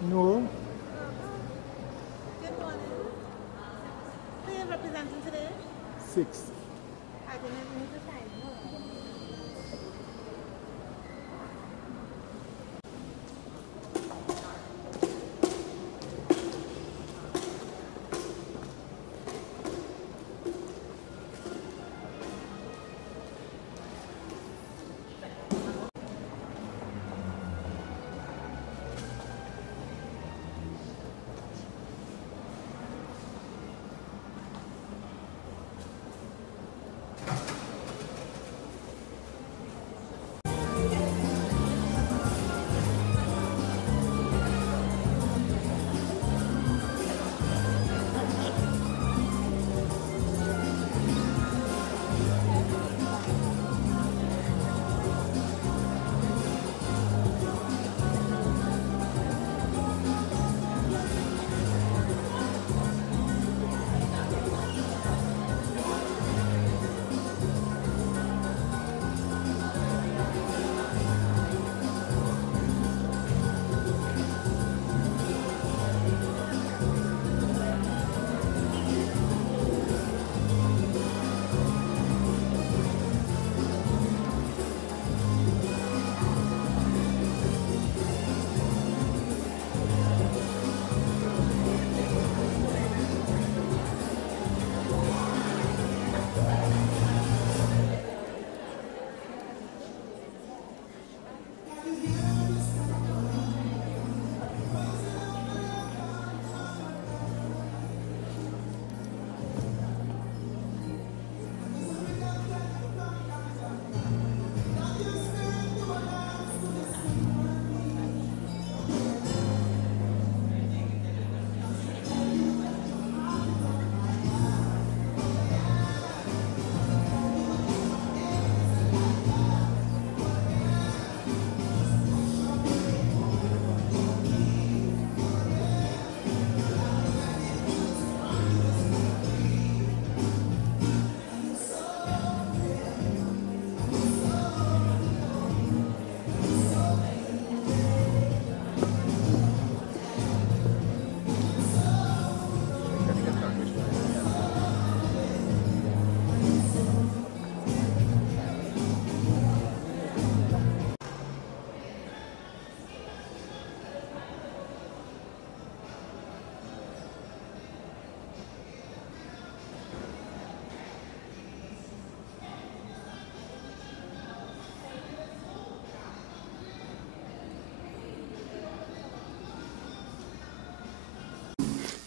No. Good morning. Who are you representing today? 6. I didn't need to sign.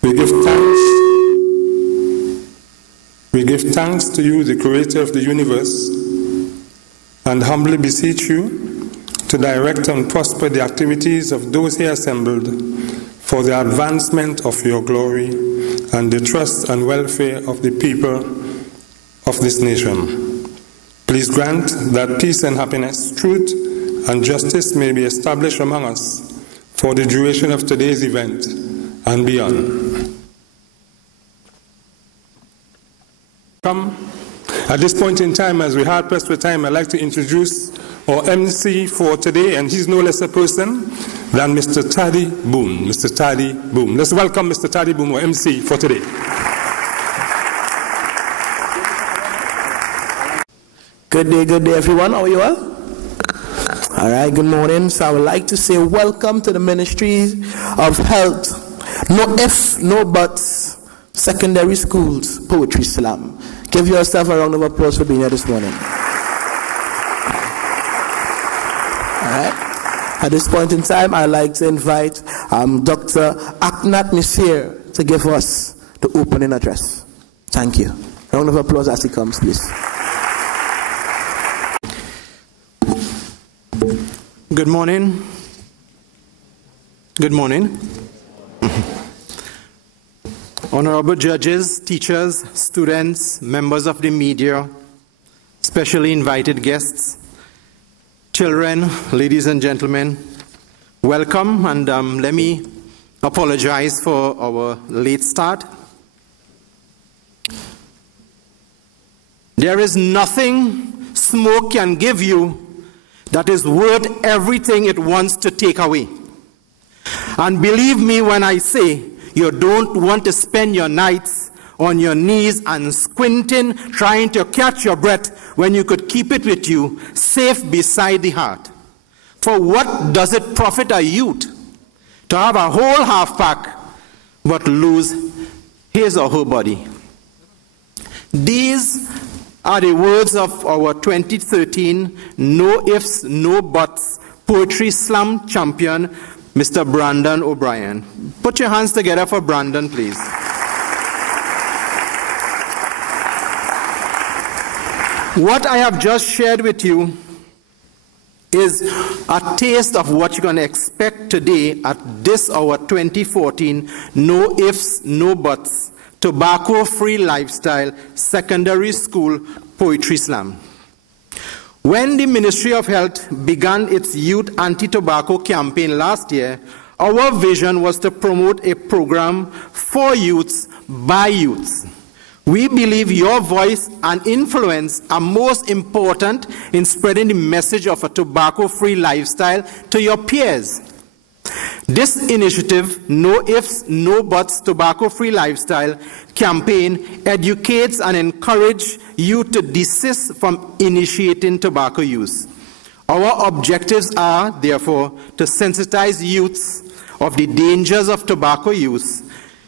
We give thanks. We give thanks to you, the creator of the universe, and humbly beseech you to direct and prosper the activities of those here assembled for the advancement of your glory and the trust and welfare of the people of this nation. Please grant that peace and happiness, truth and justice may be established among us for the duration of today's event and beyond. At this point in time, as we hard pressed for time, I'd like to introduce our MC for today, and he's no less a person than Mr. Taddy Boom. Mr. Taddy Boom. Let's welcome Mr. Taddy Boom, our MC for today. Good day everyone. How are you all? All right, good morning. So I would like to say welcome to the Ministry of Health. No F, no buts, secondary schools, poetry slam. Give yourself a round of applause for being here this morning. All right. At this point in time, I'd like to invite Dr. Aknat Misir to give us the opening address. Thank you. Round of applause as he comes, please. Good morning. Good morning. Honorable judges, teachers, students, members of the media, specially invited guests, children, ladies and gentlemen, welcome, and let me apologize for our late start. There is nothing smoke can give you that is worth everything it wants to take away. And believe me when I say, you don't want to spend your nights on your knees and squinting, trying to catch your breath when you could keep it with you, safe beside the heart. For what does it profit a youth to have a whole half pack but lose his or her body? These are the words of our 2013 No Ifs, No Buts Poetry Slam champion, Mr. Brandon O'Brien. Put your hands together for Brandon, please. What I have just shared with you is a taste of what you're going to expect today at this, our 2014 No Ifs, No Buts Tobacco-Free Lifestyle Secondary School Poetry Slam. When the Ministry of Health began its Youth Anti-Tobacco campaign last year, our vision was to promote a program for youths by youths. We believe your voice and influence are most important in spreading the message of a tobacco-free lifestyle to your peers. This initiative, No Ifs, No Buts Tobacco-Free Lifestyle campaign, educates and encourages you to desist from initiating tobacco use. Our objectives are, therefore, to sensitize youths of the dangers of tobacco use,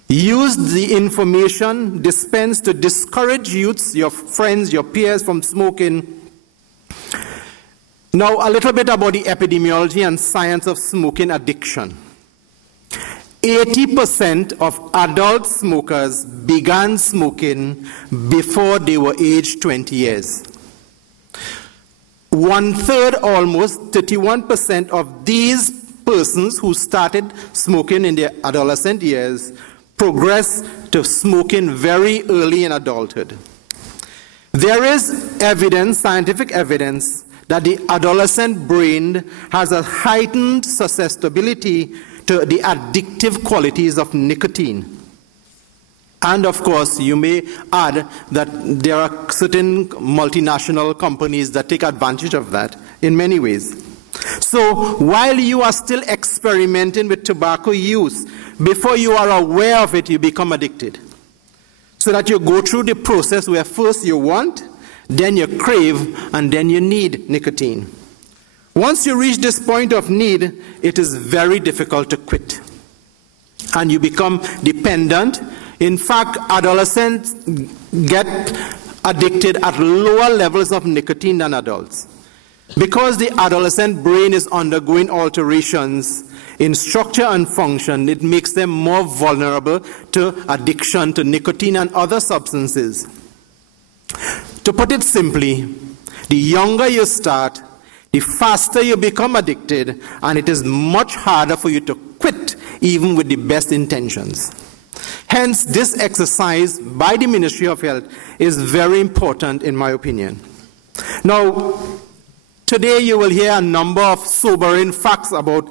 use the information dispensed to discourage youths, your friends, your peers from smoking. Now, a little bit about the epidemiology and science of smoking addiction. 80% of adult smokers began smoking before they were aged 20 years. 1/3, almost 31% of these persons who started smoking in their adolescent years progress to smoking very early in adulthood. There is evidence, scientific evidence, that the adolescent brain has a heightened susceptibility to the addictive qualities of nicotine. And of course, you may add that there are certain multinational companies that take advantage of that in many ways. So while you are still experimenting with tobacco use, before you are aware of it, you become addicted. So that you go through the process where first you want, then you crave, and then you need nicotine. Once you reach this point of need, it is very difficult to quit. And you become dependent. In fact, adolescents get addicted at lower levels of nicotine than adults. Because the adolescent brain is undergoing alterations in structure and function, it makes them more vulnerable to addiction to nicotine and other substances. To put it simply, the younger you start, the faster you become addicted, and it is much harder for you to quit, even with the best intentions. Hence, this exercise by the Ministry of Health is very important, in my opinion. Now, today you will hear a number of sobering facts about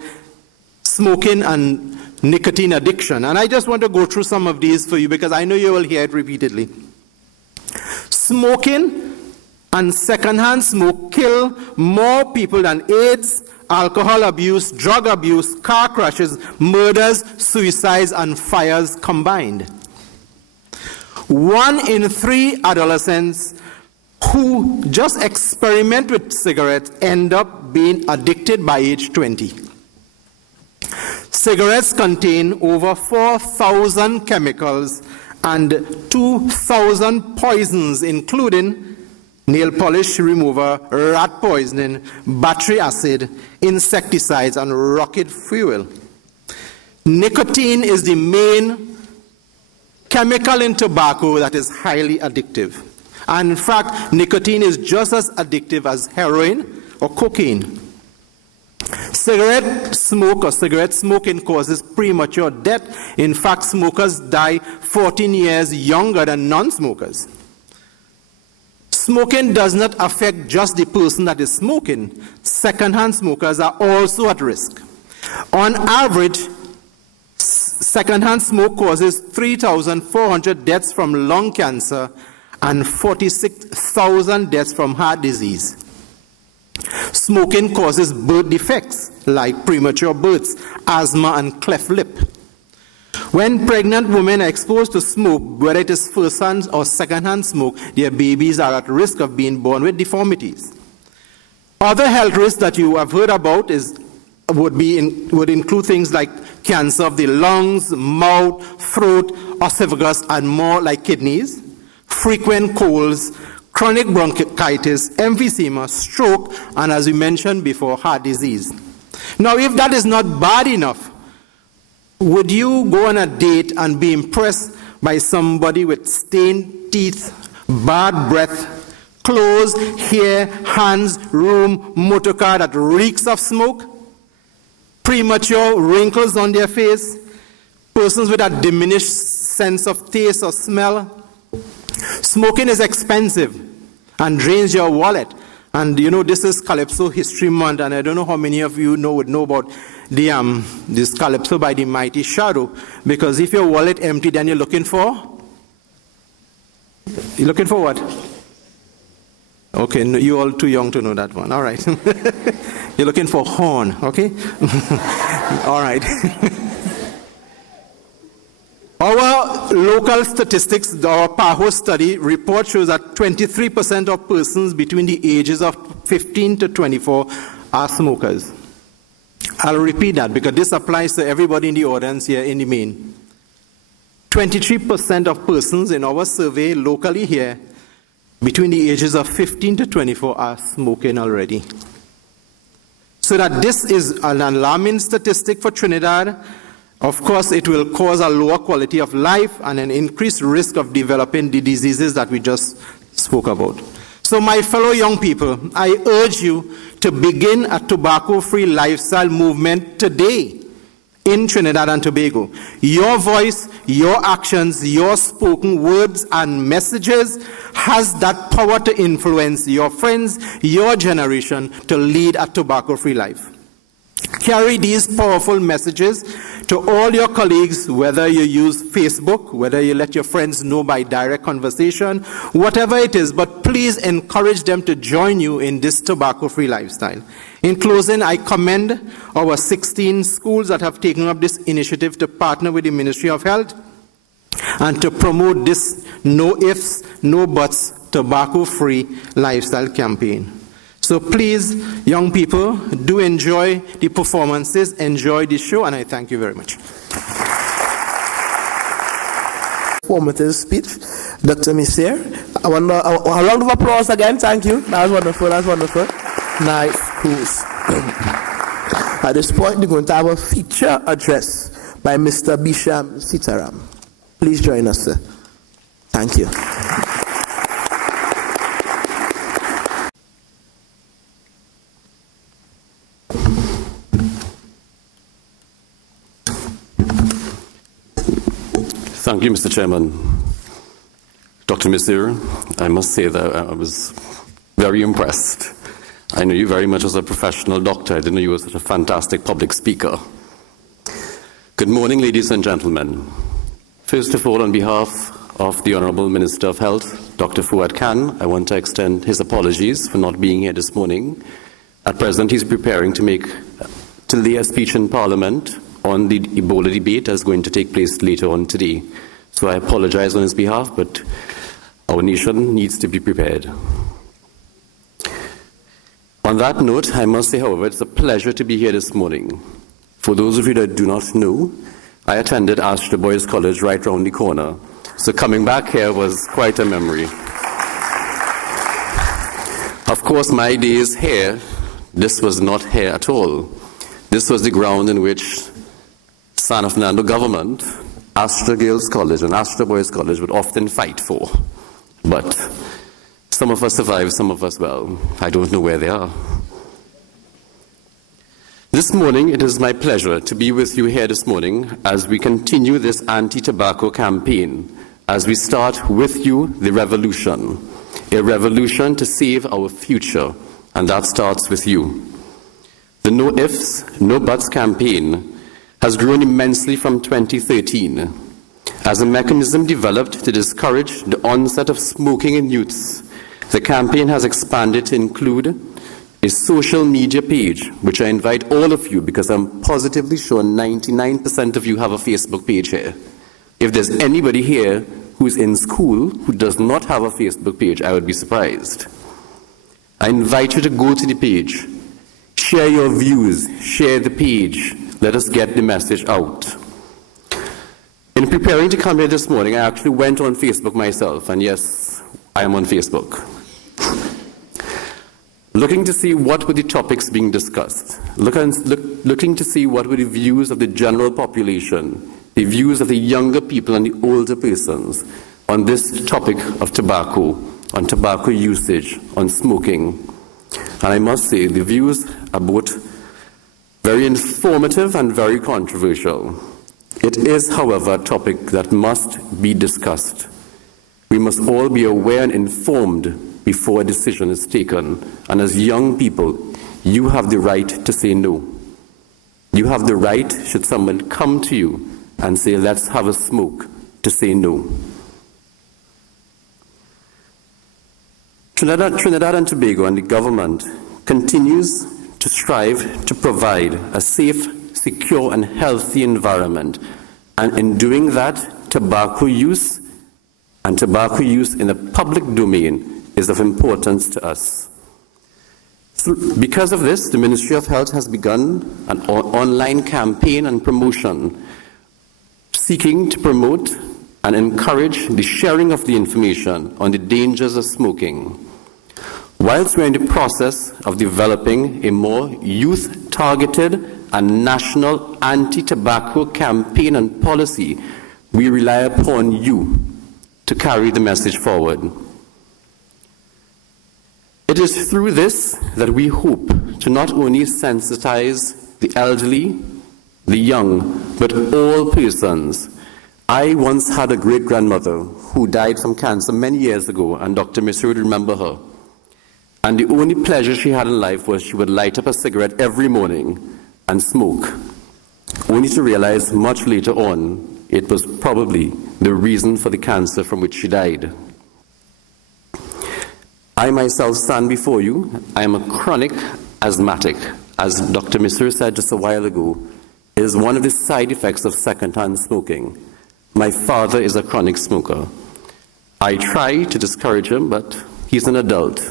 smoking and nicotine addiction, and I just want to go through some of these for you because I know you will hear it repeatedly. Smoking and secondhand smoke kill more people than AIDS, alcohol abuse, drug abuse, car crashes, murders, suicides, and fires combined. 1 in 3 adolescents who just experiment with cigarettes end up being addicted by age 20. Cigarettes contain over 4,000 chemicals and 2,000 poisons, including nail polish remover, rat poisoning, battery acid, insecticides, and rocket fuel. Nicotine is the main chemical in tobacco that is highly addictive. And in fact, nicotine is just as addictive as heroin or cocaine. Cigarette smoke or cigarette smoking causes premature death. In fact, smokers die 14 years younger than non-smokers. Smoking does not affect just the person that is smoking. Secondhand smokers are also at risk. On average, secondhand smoke causes 3,400 deaths from lung cancer and 46,000 deaths from heart disease. Smoking causes birth defects like premature births, asthma, and cleft lip. When pregnant women are exposed to smoke, whether it is first-hand or second-hand smoke, their babies are at risk of being born with deformities. Other health risks that you have heard about would include things like cancer of the lungs, mouth, throat, esophagus, and more like kidneys, frequent colds, chronic bronchitis, emphysema, stroke, and as we mentioned before, heart disease. Now, if that is not bad enough, would you go on a date and be impressed by somebody with stained teeth, bad breath, clothes, hair, hands, room, motor car that reeks of smoke, premature wrinkles on their face, persons with a diminished sense of taste or smell? Smoking is expensive and drains your wallet. And you know, this is Calypso History Month, and I don't know how many of you would know about this Calypso by the Mighty Shadow, because if your wallet empty, then you're looking for what? Okay, no, you're all too young to know that one. All right. You're looking for horn, okay? All right. Our local statistics, our PAHO study report shows that 23% of persons between the ages of 15 to 24 are smokers. I'll repeat that because this applies to everybody in the audience here in the main. 23% of persons in our survey locally here between the ages of 15 to 24 are smoking already. So that this is an alarming statistic for Trinidad. Of course, it will cause a lower quality of life and an increased risk of developing the diseases that we just spoke about. So my fellow young people, I urge you to begin a tobacco-free lifestyle movement today in Trinidad and Tobago. Your voice, your actions, your spoken words and messages has that power to influence your friends, your generation, to lead a tobacco-free life. Carry these powerful messages to all your colleagues, whether you use Facebook, whether you let your friends know by direct conversation, whatever it is, but please encourage them to join you in this tobacco-free lifestyle. In closing, I commend our 16 schools that have taken up this initiative to partner with the Ministry of Health and to promote this no ifs, no buts, tobacco-free lifestyle campaign. So please, young people, do enjoy the performances, enjoy the show, and I thank you very much. Formative speech, Dr. Missier. A round of applause again, thank you. That was wonderful, that's wonderful. Nice, cool. At this point, we're going to have a feature address by Mr. Bisham Sitaram. Please join us, sir. Thank you. Thank you, Mr. Chairman. Dr. Missier, I must say that I was very impressed. I knew you very much as a professional doctor. I didn't know you were such a fantastic public speaker. Good morning, ladies and gentlemen. First of all, on behalf of the Honorable Minister of Health, Dr. Fuad Khan, I want to extend his apologies for not being here this morning. At present, he's preparing to lay a speech in Parliament on the Ebola debate that's going to take place later on today. So I apologize on his behalf, but our nation needs to be prepared. On that note, I must say, however, it's a pleasure to be here this morning. For those of you that do not know, I attended Astor Boys College right round the corner. So coming back here was quite a memory. Of course, my days here, this was not here at all. This was the ground in which San Fernando government, Astor Girls College and Astor Boys College would often fight for. But some of us survived, some of us, well, I don't know where they are. This morning, it is my pleasure to be with you here this morning as we continue this anti-tobacco campaign, as we start with you the revolution, a revolution to save our future, and that starts with you. The No Ifs, No Buts campaign has grown immensely from 2013 as a mechanism developed to discourage the onset of smoking in youths. The campaign has expanded to include a social media page, which I invite all of you, because I'm positively sure 99% of you have a Facebook page here. If there's anybody here who's in school who does not have a Facebook page, I would be surprised. I invite you to go to the page, share your views, share the page, let us get the message out. In preparing to come here this morning, I actually went on Facebook myself, and yes, I am on Facebook. Looking to see what were the topics being discussed, looking to see what were the views of the general population, the views of the younger people and the older persons on this topic of tobacco, on tobacco usage, on smoking. And I must say, the views are both very informative and very controversial. It is, however, a topic that must be discussed. We must all be aware and informed before a decision is taken. And as young people, you have the right to say no. You have the right, should someone come to you and say, let's have a smoke, to say no. Trinidad and Tobago and the government continues to strive to provide a safe, secure and healthy environment. And in doing that, tobacco use and tobacco use in the public domain is of importance to us. Because of this, the Ministry of Health has begun an online campaign and promotion seeking to promote and encourage the sharing of the information on the dangers of smoking. Whilst we're in the process of developing a more youth-targeted and national anti-tobacco campaign and policy, we rely upon you to carry the message forward. It is through this that we hope to not only sensitize the elderly, the young, but all persons. I once had a great-grandmother who died from cancer many years ago, and Dr. Misser would remember her. And the only pleasure she had in life was she would light up a cigarette every morning and smoke, only to realize much later on it was probably the reason for the cancer from which she died. I myself stand before you. I am a chronic asthmatic. As Dr. Misser said just a while ago, it is one of the side effects of secondhand smoking. My father is a chronic smoker. I try to discourage him, but he's an adult.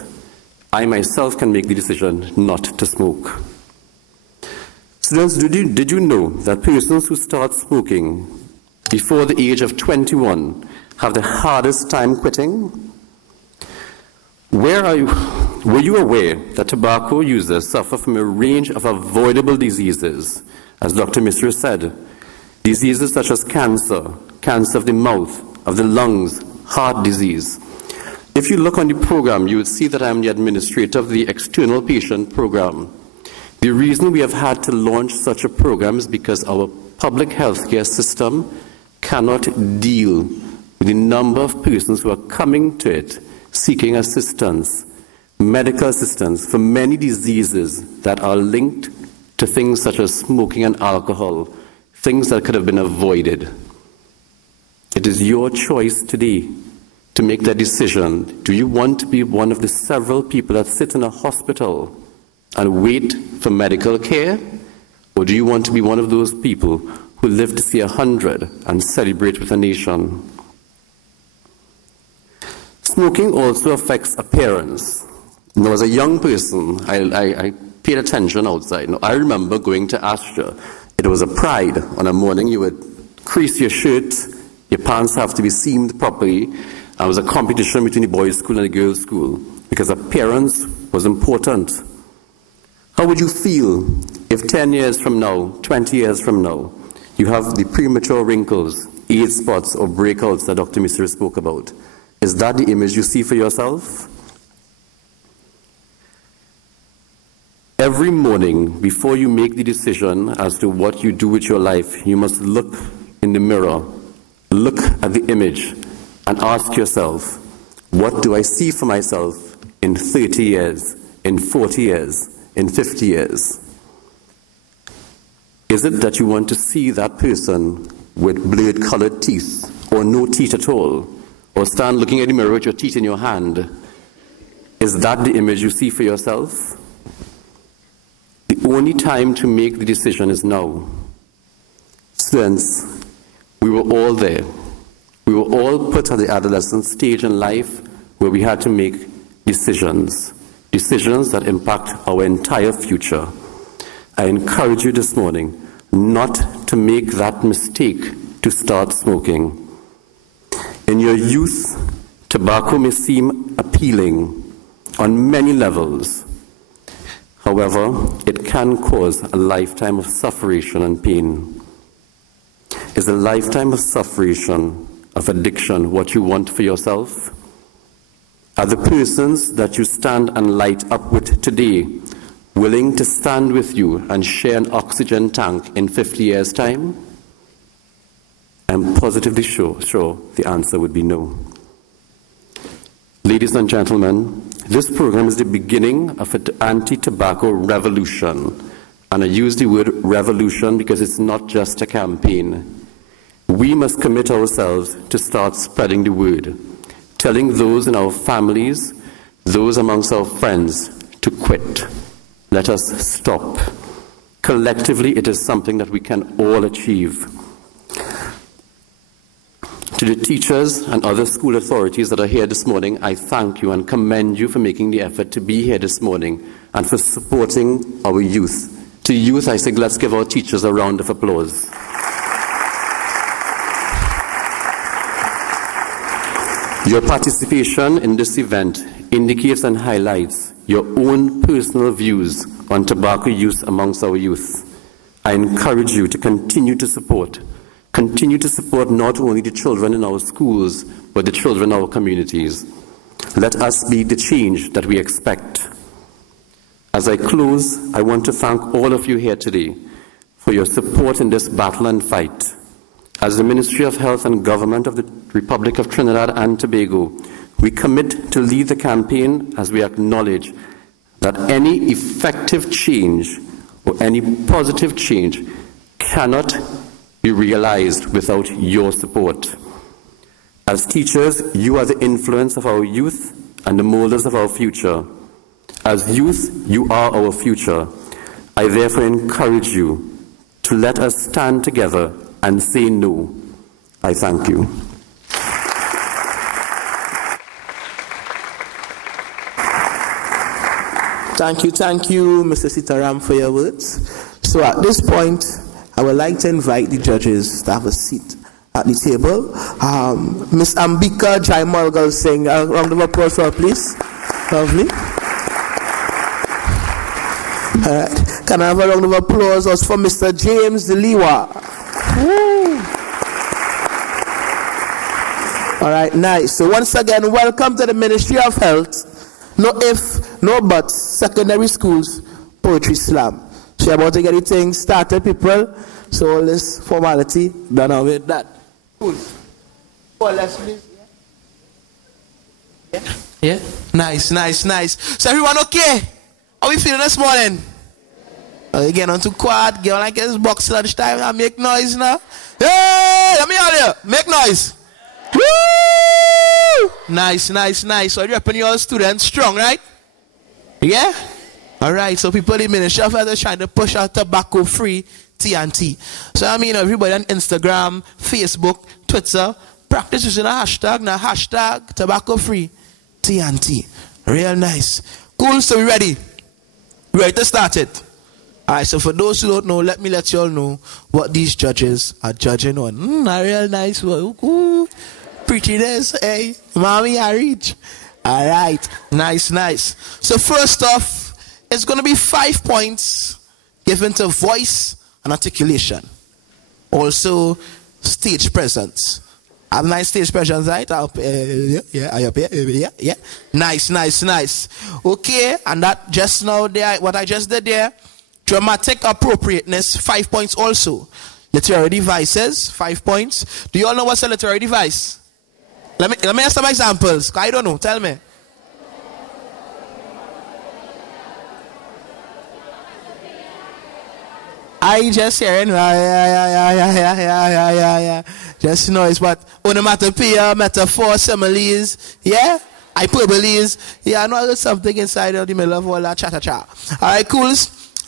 I myself can make the decision not to smoke. Students, did you know that persons who start smoking before the age of 21 have the hardest time quitting? Were you aware that tobacco users suffer from a range of avoidable diseases? As Dr. Misser said, diseases such as cancer, cancer of the mouth, of the lungs, heart disease. If you look on the program, you would see that I am the administrator of the external patient program. The reason we have had to launch such a program is because our public healthcare system cannot deal with the number of persons who are coming to it seeking assistance, medical assistance for many diseases that are linked to things such as smoking and alcohol, things that could have been avoided. It is your choice today to make that decision. Do you want to be one of the several people that sit in a hospital and wait for medical care? Or do you want to be one of those people who live to see 100 and celebrate with a nation? Smoking also affects appearance. Now, as a young person, I paid attention outside. Now, I remember going to Astra. It was a pride. On a morning, you would crease your shirt, your pants have to be seamed properly. It was a competition between the boys' school and the girls' school because appearance was important. How would you feel if 10 years from now, 20 years from now, you have the premature wrinkles, age spots, or breakouts that Dr. Misser spoke about? Is that the image you see for yourself? Every morning, before you make the decision as to what you do with your life, you must look in the mirror, look at the image, and ask yourself, what do I see for myself in 30 years, in 40 years, in 50 years? Is it that you want to see that person with blurred-colored teeth, or no teeth at all, or stand looking at the mirror with your teeth in your hand? Is that the image you see for yourself? only time to make the decision is now. Students, we were all there. We were all put at the adolescent stage in life where we had to make decisions that impact our entire future. I encourage you this morning not to make that mistake to start smoking. In your youth, tobacco may seem appealing on many levels. However, it can cause a lifetime of suffering and pain. Is a lifetime of suffering, of addiction, what you want for yourself? Are the persons that you stand and light up with today willing to stand with you and share an oxygen tank in 50 years' time? I'm positively sure the answer would be no. Ladies and gentlemen, this program is the beginning of an anti-tobacco revolution. And I use the word revolution because it's not just a campaign. We must commit ourselves to start spreading the word, telling those in our families, those amongst our friends, to quit. Let us stop. Collectively, it is something that we can all achieve. To the teachers and other school authorities that are here this morning, I thank you and commend you for making the effort to be here this morning and for supporting our youth. To youth, I say, let's give our teachers a round of applause. Your participation in this event indicates and highlights your own personal views on tobacco use amongst our youth. I encourage you to continue to support not only the children in our schools, but the children in our communities. Let us be the change that we expect. As I close, I want to thank all of you here today for your support in this battle and fight. As the Ministry of Health and Government of the Republic of Trinidad and Tobago, we commit to lead the campaign as we acknowledge that any effective change or any positive change cannot be realized without your support. As teachers, you are the influence of our youth and the molders of our future. As youth, you are our future. I therefore encourage you to let us stand together and say no. I thank you. Thank you, Mr. Sitaram, for your words. So at this point, I would like to invite the judges to have a seat at the table. Ms. Ambika Jaimalgal Singh, a round of applause for her, please. Lovely. All right. Can I have a round of applause also for Mr. James Deliwa? All right, nice. So once again, welcome to the Ministry of Health. No if, no buts, secondary schools, poetry slam. So you're about to get the thing started, people. So all this formality, done away with that. Cool. Let's please. Yeah? Nice. So everyone okay? How are we feeling this morning? You get on to quad, get on like this box lunchtime and make noise now. Hey, let me out here. Make noise. Woo! Nice. So you're repping your students strong, right? Yeah? Alright, so people in the Ministry of Health are trying to push out tobacco-free TNT. So I mean, everybody on Instagram, Facebook, Twitter, practice using a hashtag, now hashtag tobacco-free TNT. Real nice. Cool, so we ready? We ready to start it? Alright, so for those who don't know, let me let you all know what these judges are judging on. A real nice one. Ooh, prettiness, hey, mommy, I reach. Alright, nice. So first off, it's going to be 5 points given to voice and articulation. Also, stage presence. Have nice stage presence, right? Yeah. Nice. Okay, and that just now there, what I just did there, dramatic appropriateness, 5 points also. Literary devices, 5 points. Do you all know what's a literary device? Let me have some examples. I don't know. Tell me. I just hearing, yeah. Just noise, but onomatopoeia, metaphor, similes, yeah, hyperboles, yeah, I know there's something inside of the middle of all that cha-cha-cha. All right, cool.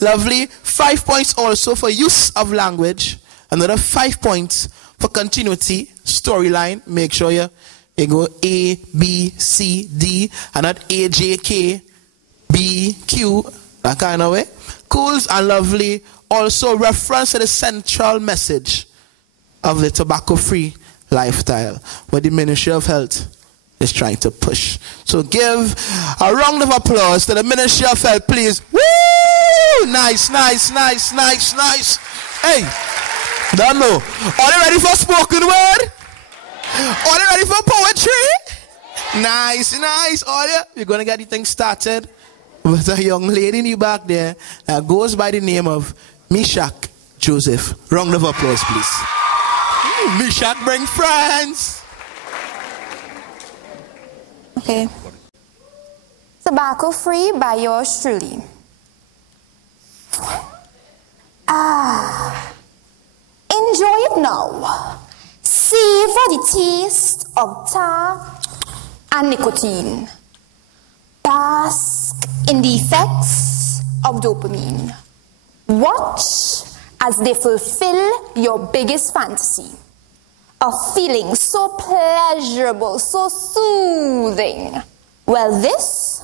Lovely. 5 points also for use of language. Another 5 points for continuity, storyline. Make sure you go A, B, C, D, and not A, J, K, B, Q, that kind of way. Cools and lovely. Also reference to the central message of the tobacco-free lifestyle, what the Ministry of Health is trying to push. So give a round of applause to the Ministry of Health, please. Woo! Nice, nice, nice, nice, nice. Hey, don't know. Are you ready for spoken word? Are you ready for poetry? Nice, nice. Are you? We're going to get the thing started with a young lady in the back there that goes by the name of Mishak Joseph. Round of applause, please. Mishak, bring friends. Okay. Tobacco free by yours truly. Enjoy it now. Savor the taste of tar and nicotine. Bask in the effects of dopamine. Watch as they fulfill your biggest fantasy. A feeling so pleasurable, so soothing. Well, this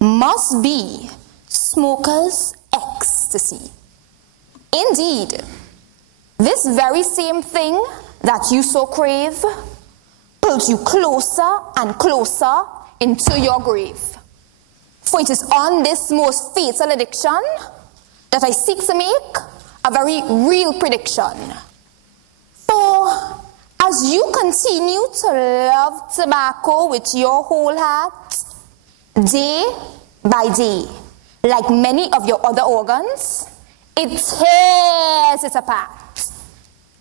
must be smoker's ecstasy. Indeed, this very same thing that you so crave pulls you closer and closer into your grave. For it is on this most fatal addiction that I seek to make a very real prediction. For as you continue to love tobacco with your whole heart, day by day, like many of your other organs, it tears it apart.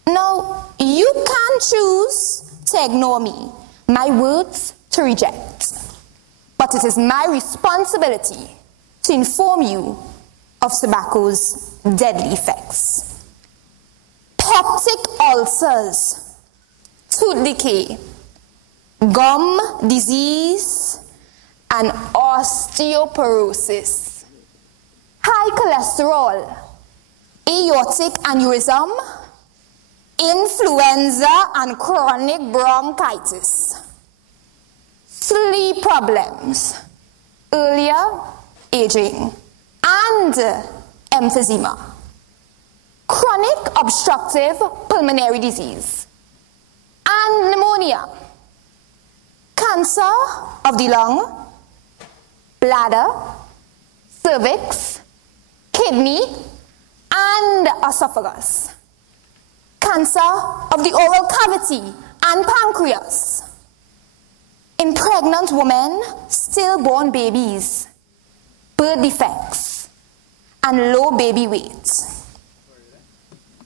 Now, you can choose to ignore me, my words to reject. But it is my responsibility to inform you of tobacco's deadly effects. Peptic ulcers, tooth decay, gum disease, and osteoporosis, high cholesterol, aortic aneurysm, influenza and chronic bronchitis, sleep problems, earlier aging, and emphysema, chronic obstructive pulmonary disease, and pneumonia, cancer of the lung, bladder, cervix, kidney, and esophagus, cancer of the oral cavity and pancreas, in pregnant women, stillborn babies, birth defects, and low baby weight.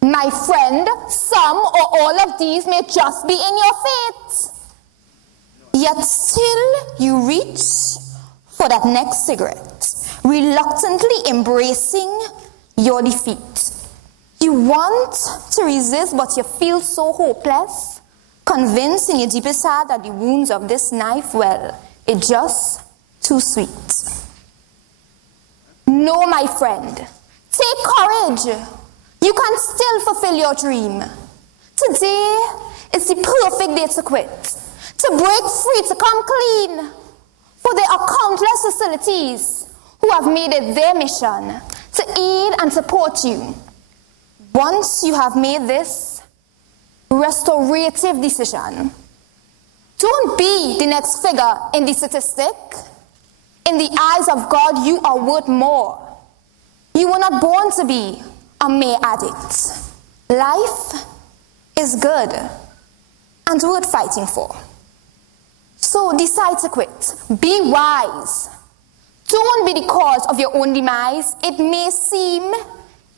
My friend, some or all of these may just be in your fate. Yet still you reach for that next cigarette, reluctantly embracing your defeat. You want to resist, but you feel so hopeless, convinced in your deepest heart that the wounds of this knife, well, it's just too sweet. No, my friend, take courage. You can still fulfill your dream. Today is the perfect day to quit, to break free, to come clean. For there are countless facilities who have made it their mission to aid and support you. Once you have made this restorative decision, don't be the next figure in the statistic. In the eyes of God, you are worth more. You were not born to be a mere addict. Life is good and worth fighting for. So decide to quit. Be wise. Don't be the cause of your own demise. It may seem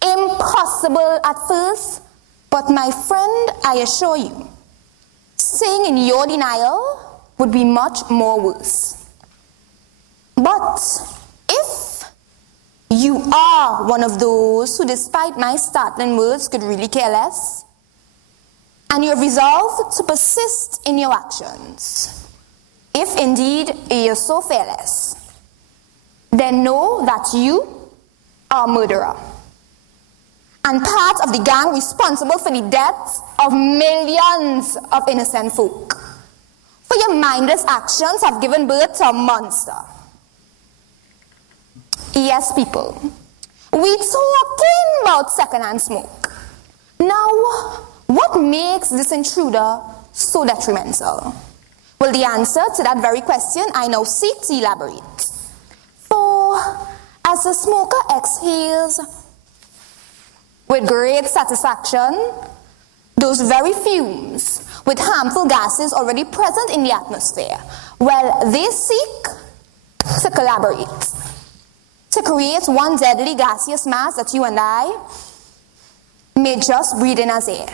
impossible at first, but my friend, I assure you, staying in your denial would be much more worse. But if you are one of those who, despite my startling words, could really care less, and you have resolved to persist in your actions, if indeed you're so fearless, then know that you a murderer, and part of the gang responsible for the deaths of millions of innocent folk. For your mindless actions have given birth to a monster. Yes, people, we talking about secondhand smoke. Now, what makes this intruder so detrimental? Well, the answer to that very question I now seek to elaborate. For as the smoker exhales with great satisfaction those very fumes with harmful gases already present in the atmosphere, well, they seek to collaborate to create one deadly gaseous mass that you and I may just breathe in as air.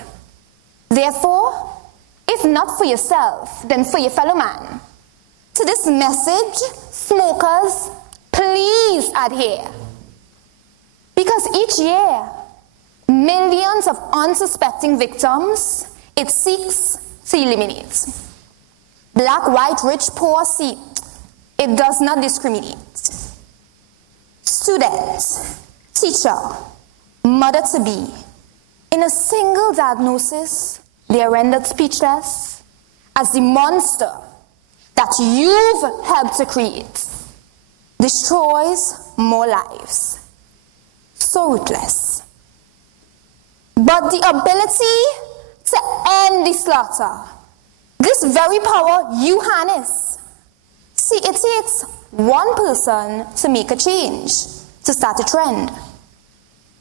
Therefore, if not for yourself, then for your fellow man. To this message, smokers, please adhere. Because each year, millions of unsuspecting victims it seeks to eliminate. Black, white, rich, poor, see, it does not discriminate. Student, teacher, mother-to-be, in a single diagnosis, they are rendered speechless as the monster that you've helped to create destroys more lives. So ruthless. But the ability to end the slaughter, this very power you harness. See, it takes one person to make a change, to start a trend.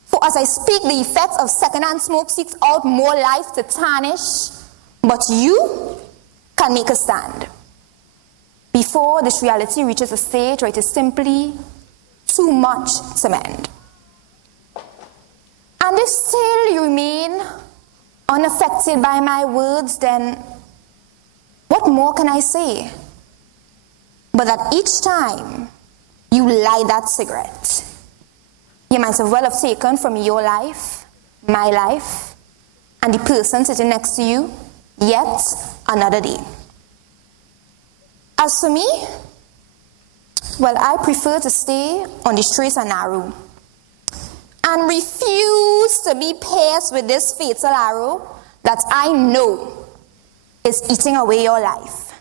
For as I speak, the effects of secondhand smoke seeks out more life to tarnish, but you can make a stand. Before this reality reaches a stage where it is simply too much to mend. And if still you remain unaffected by my words, then what more can I say? But that each time you light that cigarette, you might as well have taken from your life, my life, and the person sitting next to you yet another day. As for me, well, I prefer to stay on the straight and narrow and refuse to be pierced with this fatal arrow that I know is eating away your life,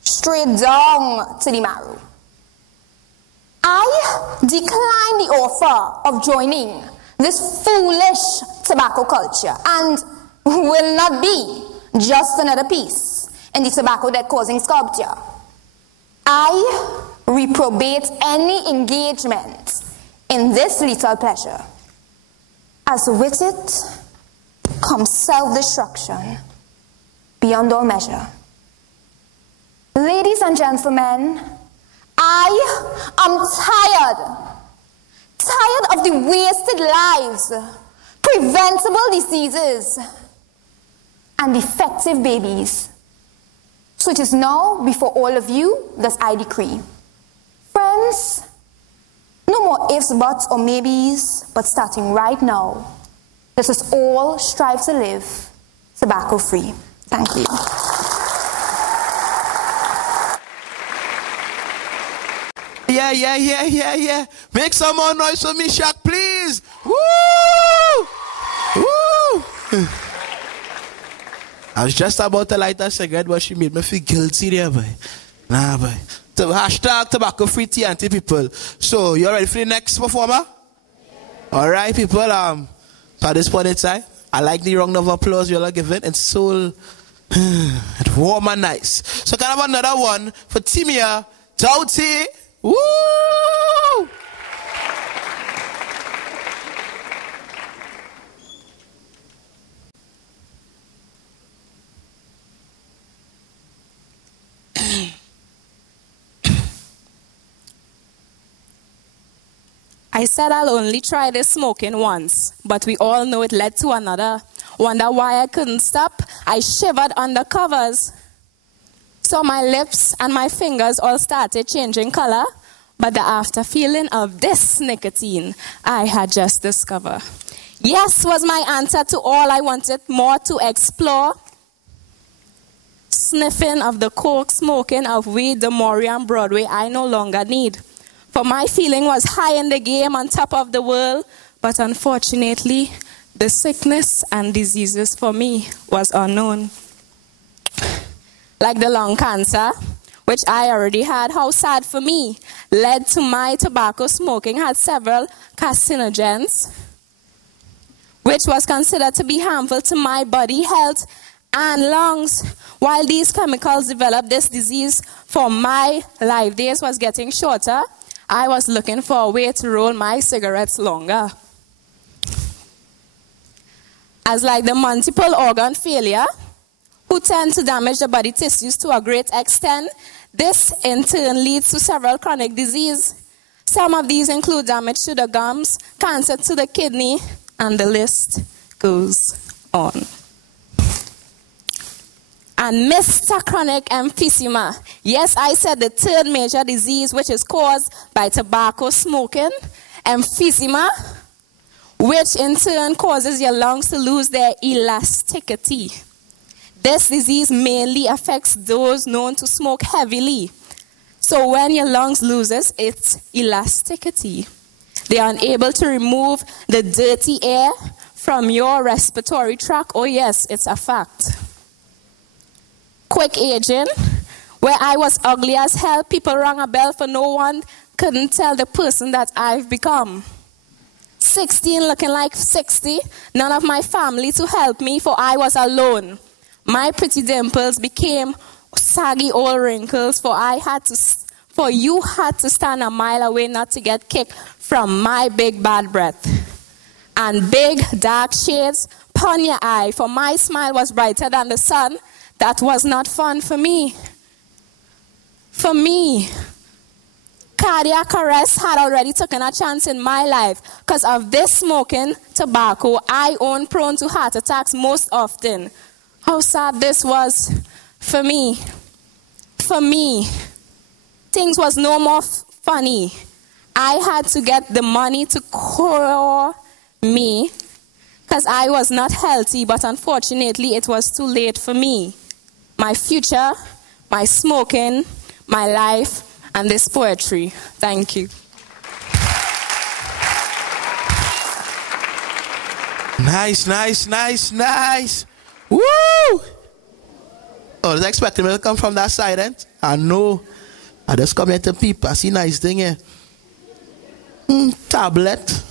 straight down to the marrow. I decline the offer of joining this foolish tobacco culture and will not be just another piece in the tobacco debt causing sculpture. I reprobate any engagement in this lethal pleasure, as with it comes self-destruction beyond all measure. Ladies and gentlemen, I am tired of the wasted lives, preventable diseases, and defective babies. So it is now before all of you that I decree. Friends, no more ifs, buts, or maybes, but starting right now, let us all strive to live tobacco-free. Thank you. Yeah. Make some more noise for me, Shaq, please. Woo! I was just about to light a cigarette, but she made me feel guilty there, boy. Nah, boy. So, hashtag tobacco-free TNT, people. So, you ready for the next performer? All right, people. So at this point in time, I like the round of applause you all are giving. It's so warm and nice. So, can I have another one for Timia Doughty? Woo! I said I'll only try this smoking once, but we all know it led to another. Wonder why I couldn't stop? I shivered under covers. So my lips and my fingers all started changing color, but the after feeling of this nicotine I had just discovered. Yes was my answer to all I wanted more to explore. Sniffing of the coke, smoking of weed, the Maury and Broadway I no longer need. For my feeling was high in the game, on top of the world, but unfortunately, the sickness and diseases for me was unknown. Like the lung cancer, which I already had, how sad for me, led to my tobacco smoking had several carcinogens, which was considered to be harmful to my body, health, and lungs. While these chemicals developed this disease, for my life days was getting shorter, I was looking for a way to roll my cigarettes longer. As like the multiple organ failure, who tend to damage the body tissues to a great extent, this in turn leads to several chronic diseases. Some of these include damage to the gums, cancer to the kidney, and the list goes on. And Mr. Chronic emphysema. Yes, I said the third major disease which is caused by tobacco smoking, emphysema, which in turn causes your lungs to lose their elasticity. This disease mainly affects those known to smoke heavily. So when your lungs loses its elasticity, they are unable to remove the dirty air from your respiratory tract. Oh yes, it's a fact. Quick aging, where I was ugly as hell, people rang a bell for no one couldn't tell the person that I've become. 16, looking like 60, none of my family to help me, for I was alone. My pretty dimples became saggy old wrinkles, for you had to stand a mile away not to get kicked from my big bad breath. And big dark shades upon your eye, for my smile was brighter than the sun. That was not fun for me. For me, cardiac arrest had already taken a chance in my life. Because of this smoking tobacco, I own prone to heart attacks most often. How sad this was for me. For me, things was no more funny. I had to get the money to cure me because I was not healthy, but unfortunately it was too late for me. My future, my smoking, my life, and this poetry. Thank you. Nice, nice, nice, nice. Woo! Oh, I was expecting me to come from that side, eh? I know. I just come here to peep. I see nice thing here. Tablet.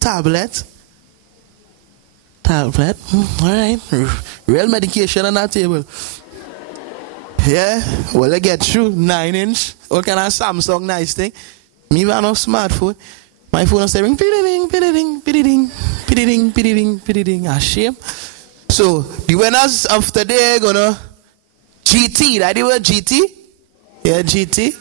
Tablet. Tablet. All right. Real medication on that table. Yeah. Well, I get through 9-inch. What kind of Samsung nice thing? Me, I no smartphone. My phone is saying, pididing, pididing, pididing, pididing, pididing, pididing. A shame. So, the winners of today are gonna GT. That the word GT? Yeah, GT.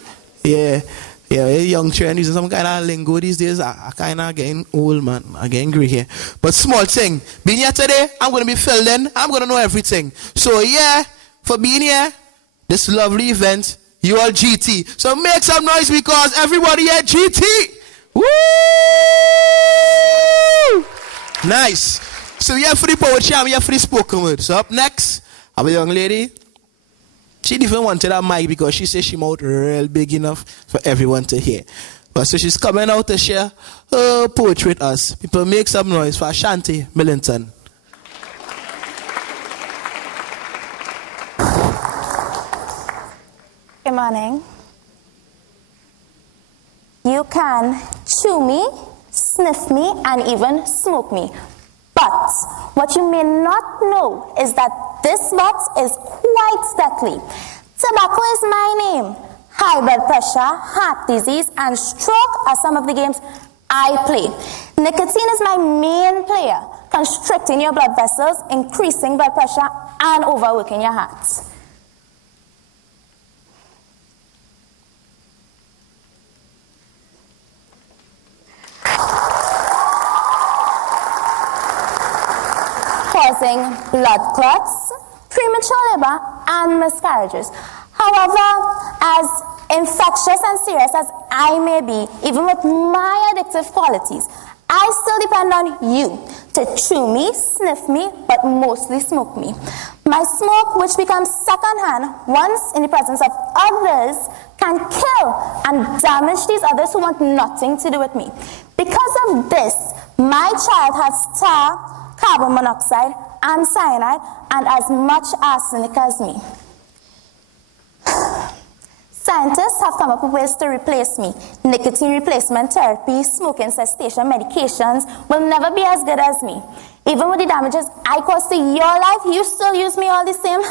Yeah. Yeah, young trend using some kind of lingo these days. I kind of getting old, man. I'm getting gray here. But small thing. Being here today, I'm going to be filled in. I'm going to know everything. So, yeah, for being here, this lovely event, you all GT. So make some noise because everybody here GT. Woo! Nice. So we have free poetry and we have free spoken word. So up next, I have a young lady. She didn't want that mic because she says she mouth real big enough for everyone to hear. But so she's coming out to share her poetry with us. People make some noise for Ashanti Millington. Good morning. You can chew me, sniff me, and even smoke me. But what you may not know is that this box is quite deadly. Tobacco is my name. High blood pressure, heart disease, and stroke are some of the games I play. Nicotine is my main player, constricting your blood vessels, increasing blood pressure, and overworking your heart. Causing blood clots, premature labor, and miscarriages. However, as infectious and serious as I may be, even with my addictive qualities, I still depend on you to chew me, sniff me, but mostly smoke me. My smoke, which becomes secondhand once in the presence of others, can kill and damage these others who want nothing to do with me. Because of this, my child has tar, carbon monoxide, and cyanide, and as much arsenic as me. Scientists have come up with ways to replace me. Nicotine replacement therapy, smoking cessation medications will never be as good as me. Even with the damages I cause to your life, you still use me all the same.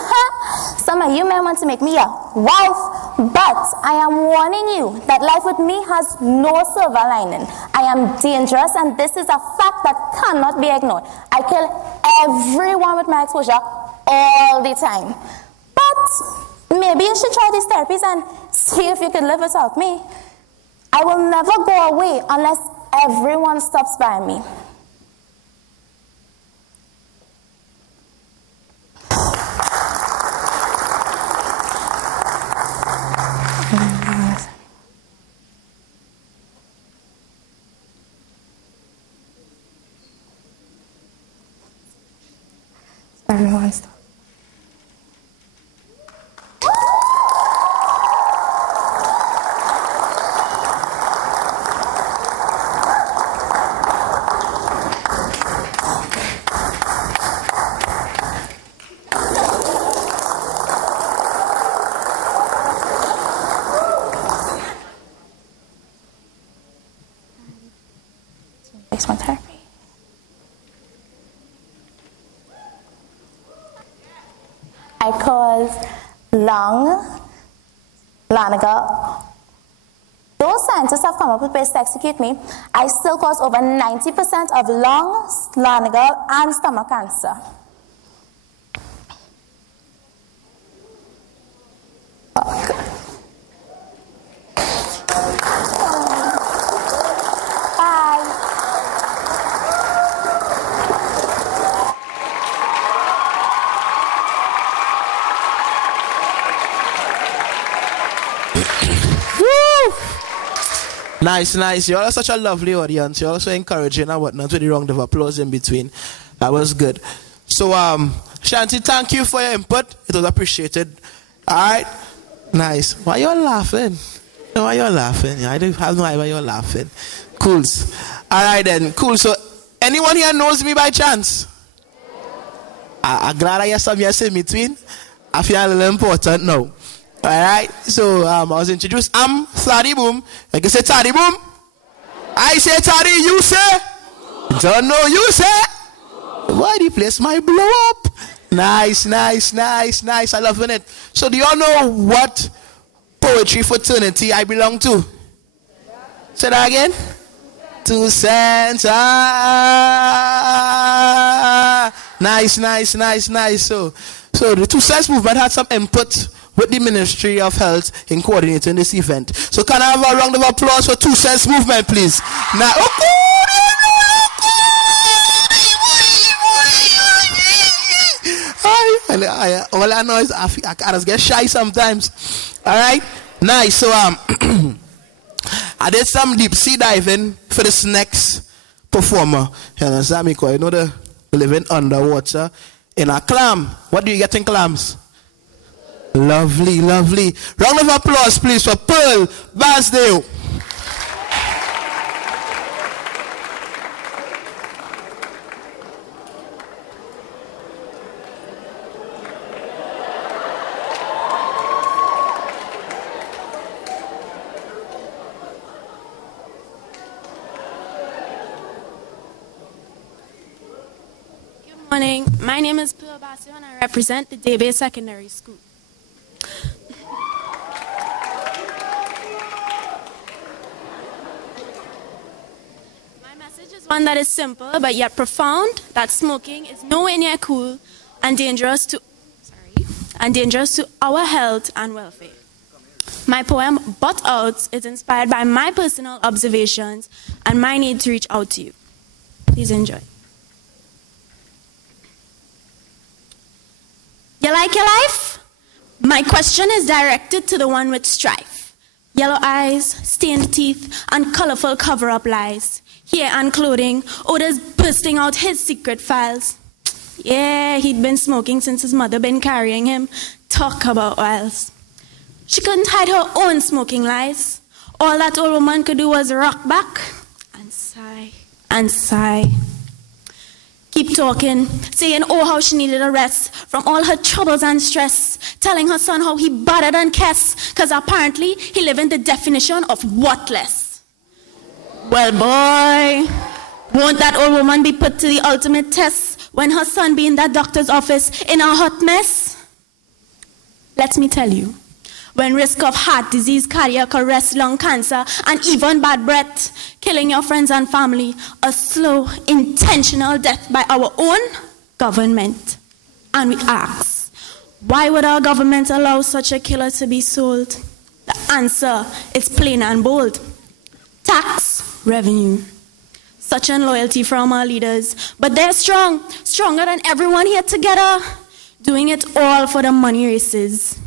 Some of you may want to make me your wife, but I am warning you that life with me has no silver lining. I am dangerous, and this is a fact that cannot be ignored. I kill everyone with my exposure all the time. But maybe you should try these therapies and see if you can live without me. I will never go away unless everyone stops by me. Everyone stop. Next one, therapy. I cause lung, lanaga. Those scientists have come up with ways to execute me. I still cause over 90% of lung, lanaga, and stomach cancer. Nice, nice. You all are such a lovely audience. You're also encouraging and whatnot with the round of applause in between. That was good. So, Shanti, thank you for your input. It was appreciated. All right. Nice. Why you all laughing? Why you all laughing? I don't have no idea why you're laughing. Cool. All right then. Cool. So, anyone here knows me by chance? I'm glad I hear some yes in between. I feel a little important now. Alright, so I was introduced. I'm Thaddy Boom. Like I say Thaddy Boom. I say Thaddy, you say? Don't know, you say? Why the place might blow up? Nice, nice, nice, nice. I love it. So do you all know what poetry fraternity I belong to? Say that again. 2 cents. Nice, nice, nice, nice. So the 2 cents movement had some input with the Ministry of Health in coordinating this event. So can I have a round of applause for 2 cents movement, please? Now, all I know is I just get shy sometimes. All right, nice. So I did some deep sea diving for this next performer. You understand me? Because you know the living underwater in a clam. What do you get in clams? Lovely, lovely. Round of applause, please, for Pearl Barsdale. Good morning. My name is Pearl Barsdale, and I represent the Day-Based Secondary School. One that is simple but yet profound, that smoking is nowhere near cool and dangerous to our health and welfare. My poem BUTTS is inspired by my personal observations and my need to reach out to you. Please enjoy. You like your life? My question is directed to the one with strife. Yellow eyes, stained teeth, and colorful cover-up lies. Hair and clothing, odors bursting out his secret files. Yeah, he'd been smoking since his mother been carrying him. Talk about oils. She couldn't hide her own smoking lies. All that old woman could do was rock back and sigh and sigh. Keep talking, saying oh how she needed a rest from all her troubles and stress, telling her son how he battered and cussed, because apparently he lived in the definition of worthless. Well boy, won't that old woman be put to the ultimate test when her son be in that doctor's office in a hot mess? Let me tell you, when risk of heart disease, cardiac arrest, lung cancer, and even bad breath, killing your friends and family, a slow, intentional death by our own government. And we ask, why would our government allow such a killer to be sold? The answer is plain and bold. Tax revenue. Such loyalty from our leaders, but they're strong, stronger than everyone here together, doing it all for the money races.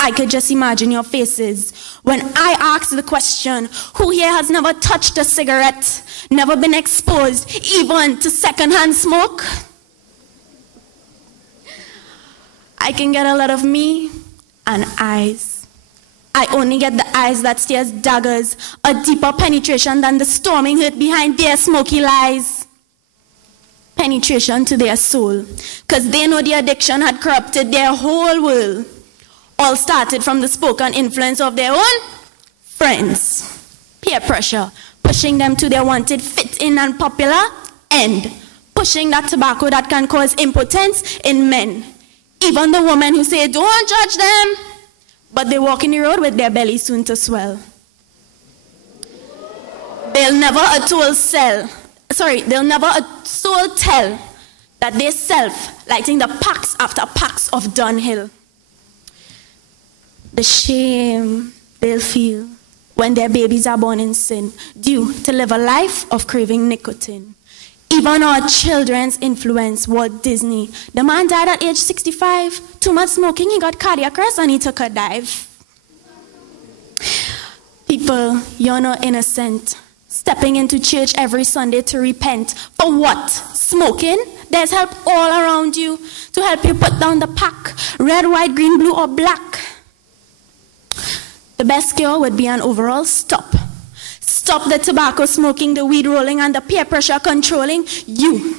I could just imagine your faces when I ask the question, who here has never touched a cigarette, never been exposed even to secondhand smoke? I can get a lot of me and eyes. I only get the eyes that stares daggers, a deeper penetration than the storming hurt behind their smoky lies. Penetration to their soul, because they know the addiction had corrupted their whole world. All started from the spoken influence of their own friends. Peer pressure, pushing them to their wanted fit in and popular end. Pushing that tobacco that can cause impotence in men. Even the women who say, don't judge them, but they walk in the road with their belly soon to swell. They'll never a soul tell that they self lighting the packs after packs of Dunhill. The shame they'll feel when their babies are born in sin, due to live a life of craving nicotine. Even our children's influence, Walt Disney. The man died at age 65. Too much smoking, he got cardiac arrest and he took a dive. People, you're not innocent. Stepping into church every Sunday to repent. For what? Smoking? There's help all around you to help you put down the pack. Red, white, green, blue, or black. The best cure would be an overall stop. Stop the tobacco smoking, the weed rolling, and the peer pressure controlling you.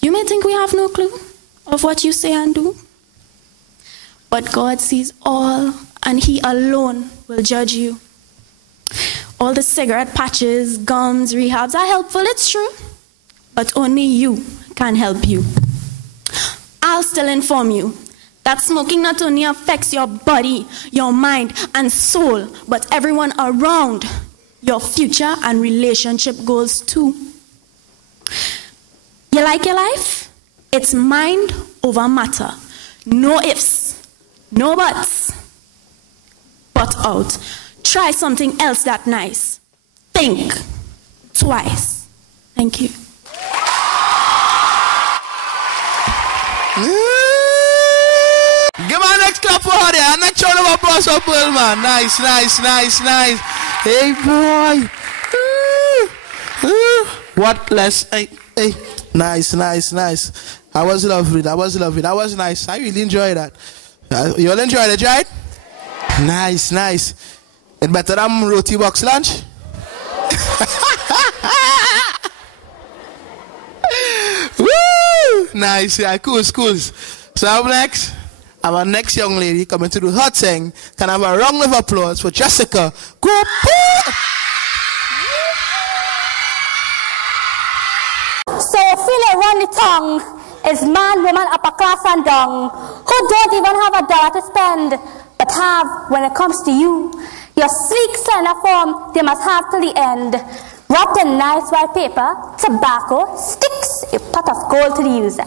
You may think we have no clue of what you say and do, but God sees all, and He alone will judge you. All the cigarette patches, gums, rehabs are helpful, it's true, but only you can help you. I'll still inform you that smoking not only affects your body, your mind, and soul, but everyone around, your future and relationship goals too. You like your life? It's mind over matter. No ifs, no buts. Butt out. Try something else that's nice. Think twice. Thank you. Give me a next clap for her there. Next round of applause for Pearl, man. Nice, nice, nice, nice. Hey, boy. What less? Hey. Nice, nice, nice. I was lovely. That was nice. I really enjoyed that. You all enjoyed it, right? Nice, nice. It better than roti box lunch? Woo! Nice. Yeah, cool. So up next, our next young lady coming to do her thing. Can I have a round of applause for Jessica? Go! So feel it run the tongue is man, woman, upper class and down, who don't even have $1 to spend, but have when it comes to you. Your sleek slender form, they must have till the end. Wrapped in nice white paper, tobacco, sticks a pot of gold to the user.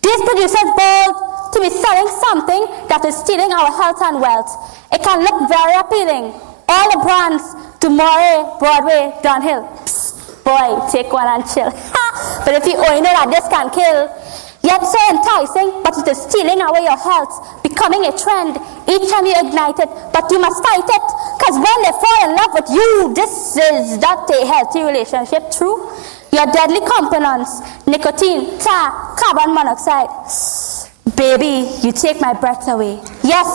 These producers bold to be selling something that is stealing our health and wealth. It can look very appealing. All the brands, Dumore, Broadway, Dunhill. Psst, boy, take one and chill. But if you only know that this can kill, yet so enticing, but it is stealing away your health, becoming a trend each time you ignite it, but you must fight it, because when they fall in love with you, this is not a healthy relationship, true? Your deadly components, nicotine, tar, carbon monoxide. Baby, you take my breath away. Yes,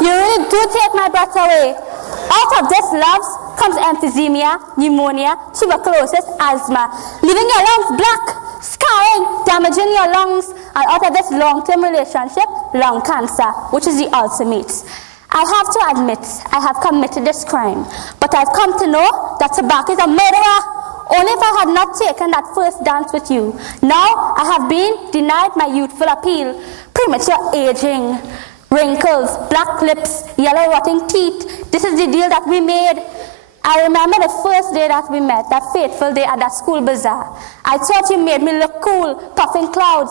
you really do take my breath away. Out of this loves comes emphysema, pneumonia, tuberculosis, asthma, leaving your lungs black, scarring, damaging your lungs, and out of this long-term relationship, lung cancer, which is the ultimate. I have to admit, I have committed this crime, but I've come to know that tobacco is a murderer. Only if I had not taken that first dance with you. Now I have been denied my youthful appeal, premature aging, wrinkles, black lips, yellow rotting teeth. This is the deal that we made. I remember the first day that we met, that fateful day at that school bazaar. I thought you made me look cool, puffing clouds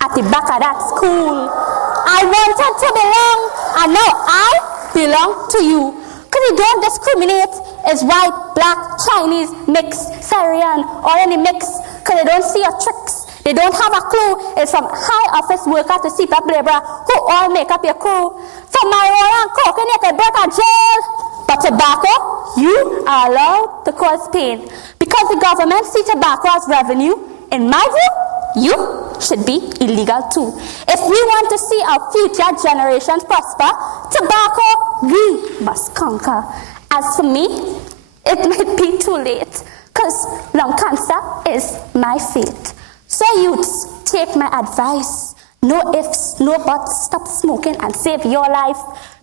at the back of that school. I wanted to belong, and now I belong to you. Because you don't discriminate. It's white, black, Chinese, mixed, Syrian, or any mix. Because they don't see your tricks. They don't have a clue. It's from high office worker to CPAP laborer who all make up your crew. From marijuana and coke, you can break a jail. But tobacco, you are allowed to cause pain. Because the government sees tobacco as revenue, in my view, you should be illegal too. If we want to see our future generations prosper, tobacco, we must conquer. As for me, it might be too late, because lung cancer is my fate. So youths, take my advice. No ifs, no buts, stop smoking and save your life.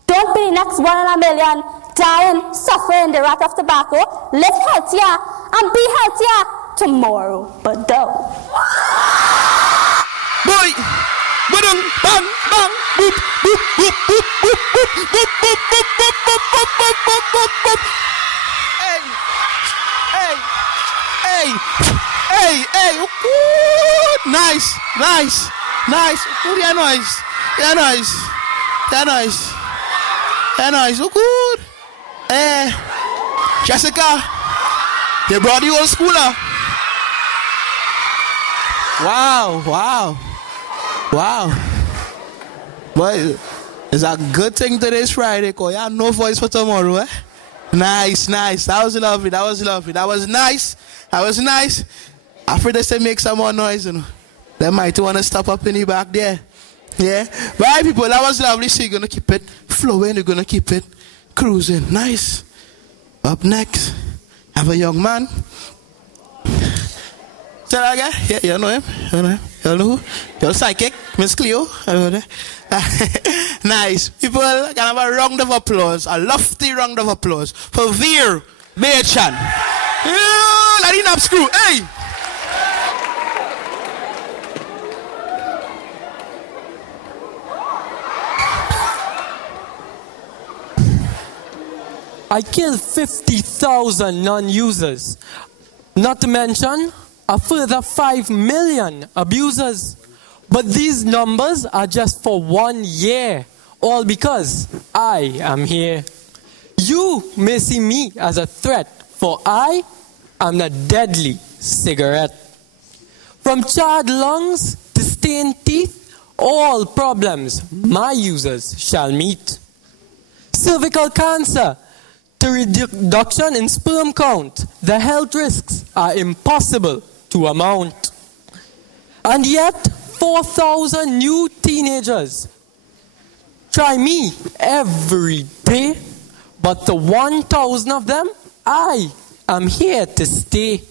Don't be the next 1 in a million, dying, suffering the wrath of tobacco. Live healthier and be healthier tomorrow, but don't. Boy, bang, bang, bang, boop, boop, boop, boop, boop, boop, boop, boop, boop, boop, boop, boop, boop, boop, boop, boop. Hey, ooh, nice. Ooh, yeah, nice, ooh, good. Jessica, they brought the old schooler. Wow. Boy, it's a good thing today's Friday, because you have no voice for tomorrow, eh? Nice. That was lovely. That was nice. After they say make some more noise, you know. They might want to stop up in the back there. Yeah? Bye, people. That was lovely. So you're going to keep it flowing. You're going to keep it cruising. Nice. Up next, have a young man. Say that again? Yeah, you know him? You know who? You're psychic, Miss Cleo. Nice. People can have a round of applause, a lofty round of applause for Veer Bechan. Let him up screw. Hey! I killed 50,000 non-users, not to mention a further 5 million abusers. But these numbers are just for 1 year, all because I am here. You may see me as a threat, for I am a deadly cigarette. From charred lungs to stained teeth, all problems my users shall meet. Cervical cancer to reduction in sperm count, the health risks are impossible to amount. And yet, 4,000 new teenagers try me every day, but the 1,000 of them, I am here to stay.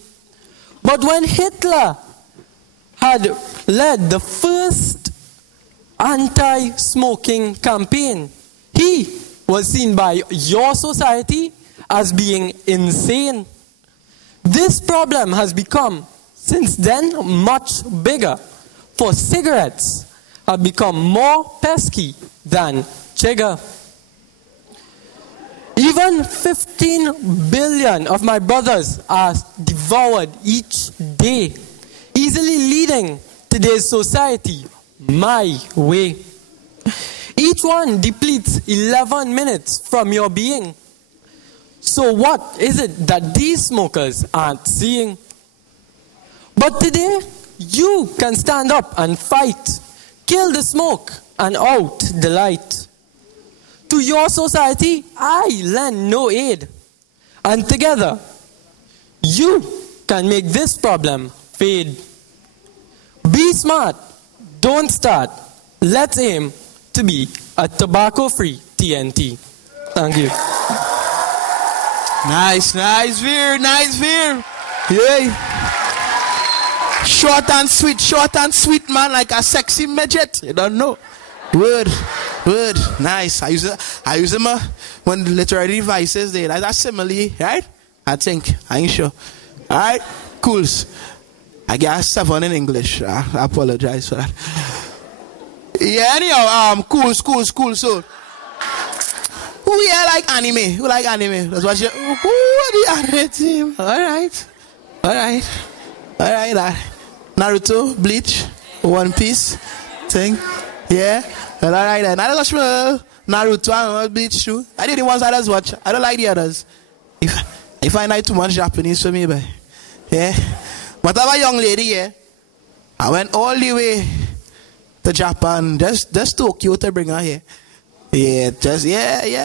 But when Hitler had led the first anti-smoking campaign, he was seen by your society as being insane. This problem has become, since then, much bigger, for cigarettes have become more pesky than chigga. Even 15 billion of my brothers are devoured each day, easily leading today's society my way. Each one depletes 11 minutes from your being. So what is it that these smokers aren't seeing? But today, you can stand up and fight. Kill the smoke and out the light. To your society, I lend no aid. And together, you can make this problem fade. Be smart, don't start. let's aim to be a tobacco-free TNT. Thank you. Nice veer. Yay. Short and sweet, man, like a sexy midget. You don't know. Word. Nice. I use them when literary devices, they like that simile, right? I ain't sure. All right, cools. I got 7 in English. I apologize for that. Yeah, anyhow, cool. So, who here like anime? Who like anime? Let's watch it. Who are the anime team? All right. Naruto, Bleach, One Piece, thing. Yeah. All right. Then I watch Naruto and Bleach too. I did the ones I just watch. I don't like the others. If I like too much Japanese for me, but yeah. But I have a young lady here. I went all the way to Japan, just Tokyo to bring her here. Yeah.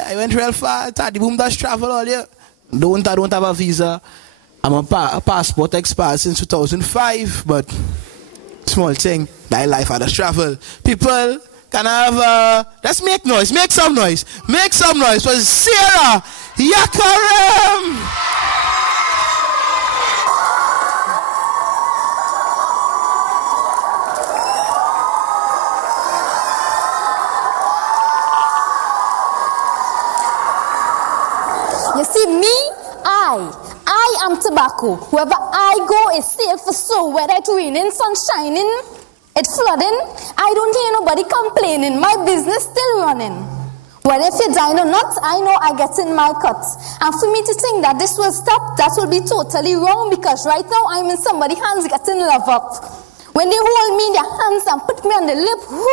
I went real far. The boom does travel all year. I don't have a visa. I'm a passport expired since 2005, but small thing. My life I just travel. People can have let's make noise. Make some noise for Sarah Yakarem. You see, me, I am tobacco. Wherever I go, it's safe for so. Whether it's raining, sun shining, it's flooding, I don't hear nobody complaining. My business still running. Whether if you dine or not, I know I get in my cut. And for me to think that this will stop, that will be totally wrong, because right now I'm in somebody's hands getting love up. When they hold me in their hands and put me on the lip, whoo,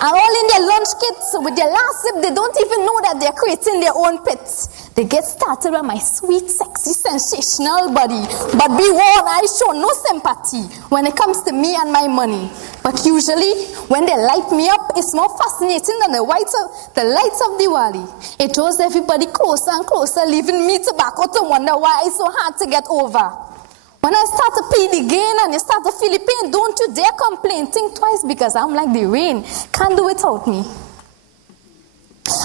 and all in their lunch kits with their last sip, they don't even know that they're creating their own pits. They get started by my sweet, sexy, sensational body. But be warned, I show no sympathy when it comes to me and my money. But usually, when they light me up, it's more fascinating than the lights of Diwali. It draws everybody closer and closer, leaving me tobacco to wonder why it's so hard to get over. When I start to pay the gain and you start to feel the pain, don't you dare complain. Think twice, because I'm like the rain. Can't do without me.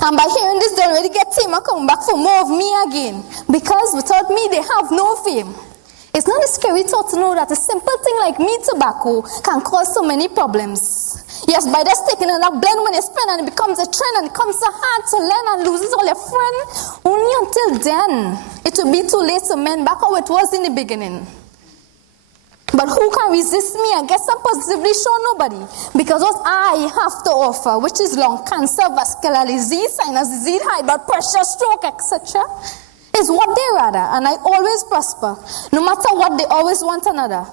And by hearing this, they already get tamer coming back for more of me again. Because without me, they have no fame. It's not a scary thought to know that a simple thing like me tobacco can cause so many problems. Yes, by just taking enough blend when it's spent and it becomes a trend and it becomes so hard to learn and loses all your friends. Only until then, it will be too late to mend back how it was in the beginning. But who can resist me? I guess I'm positively sure nobody. Because what I have to offer, which is lung cancer, vascular disease, sinus disease, high blood pressure, stroke, etc., is what they rather. And I always prosper. No matter what, they always want another.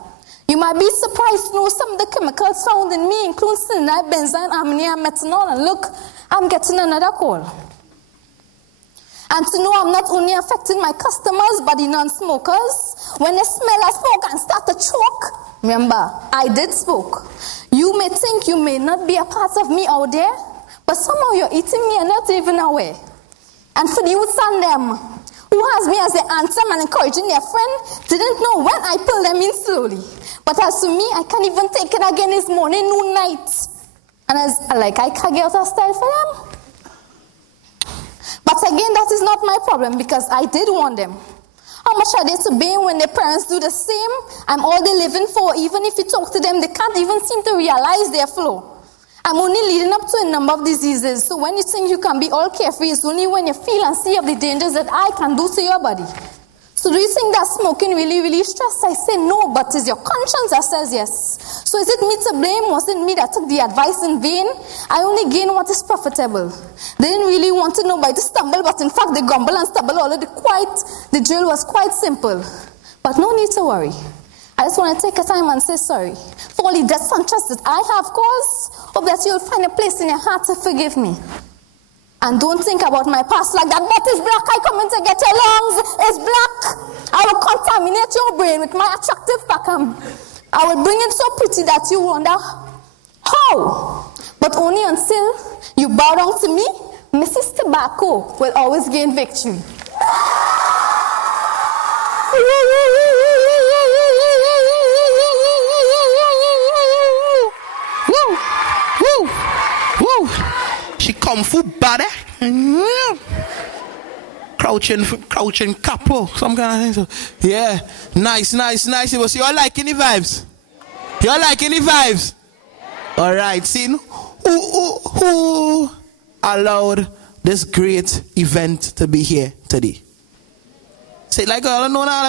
You might be surprised to know some of the chemicals found in me include cyanide, benzene, ammonia, methanol, and look, I'm getting another call. And to know I'm not only affecting my customers, but the non-smokers. When they smell a smoke and start to choke, remember, I did smoke. You may think you may not be a part of me out there, but somehow you're eating me and not even aware. And for the youths and them who has me as their anthem and encouraging their friend, didn't know when I pull them in slowly. But as for me, I can't even take it again this morning, noon, night. And I can't get out of style for them. But again, that is not my problem, because I did warn them. How much are they to pay when their parents do the same? I'm all they're living for. Even if you talk to them, they can't even seem to realize their flow. I'm only leading up to a number of diseases. So when you think you can be all carefree, it's only when you feel and see of the dangers that I can do to your body. So do you think that smoking really, really stress? I say no, but it's your conscience that says yes. So is it me to blame? Was it me that took the advice in vain? I only gain what is profitable. They didn't really want to know by the stumble, but in fact they grumble and stumble. Although the drill was quite simple. But no need to worry. I just want to take a time and say sorry for all the deaths and trust that I have caused. Hope that you'll find a place in your heart to forgive me. And don't think about my past like that. What is black? I come in to get your lungs. It's black. I will contaminate your brain with my attractive pack. I will bring it so pretty that you wonder how. But only until you bow down to me, Mrs. Tobacco will always gain victory. Woo! Woo! Kung Fu body. Crouching capo, some kind of thing. So, yeah, nice. It was you all liking the vibes? You all liking the vibes? All right, see, who allowed this great event to be here today? Say like all know now,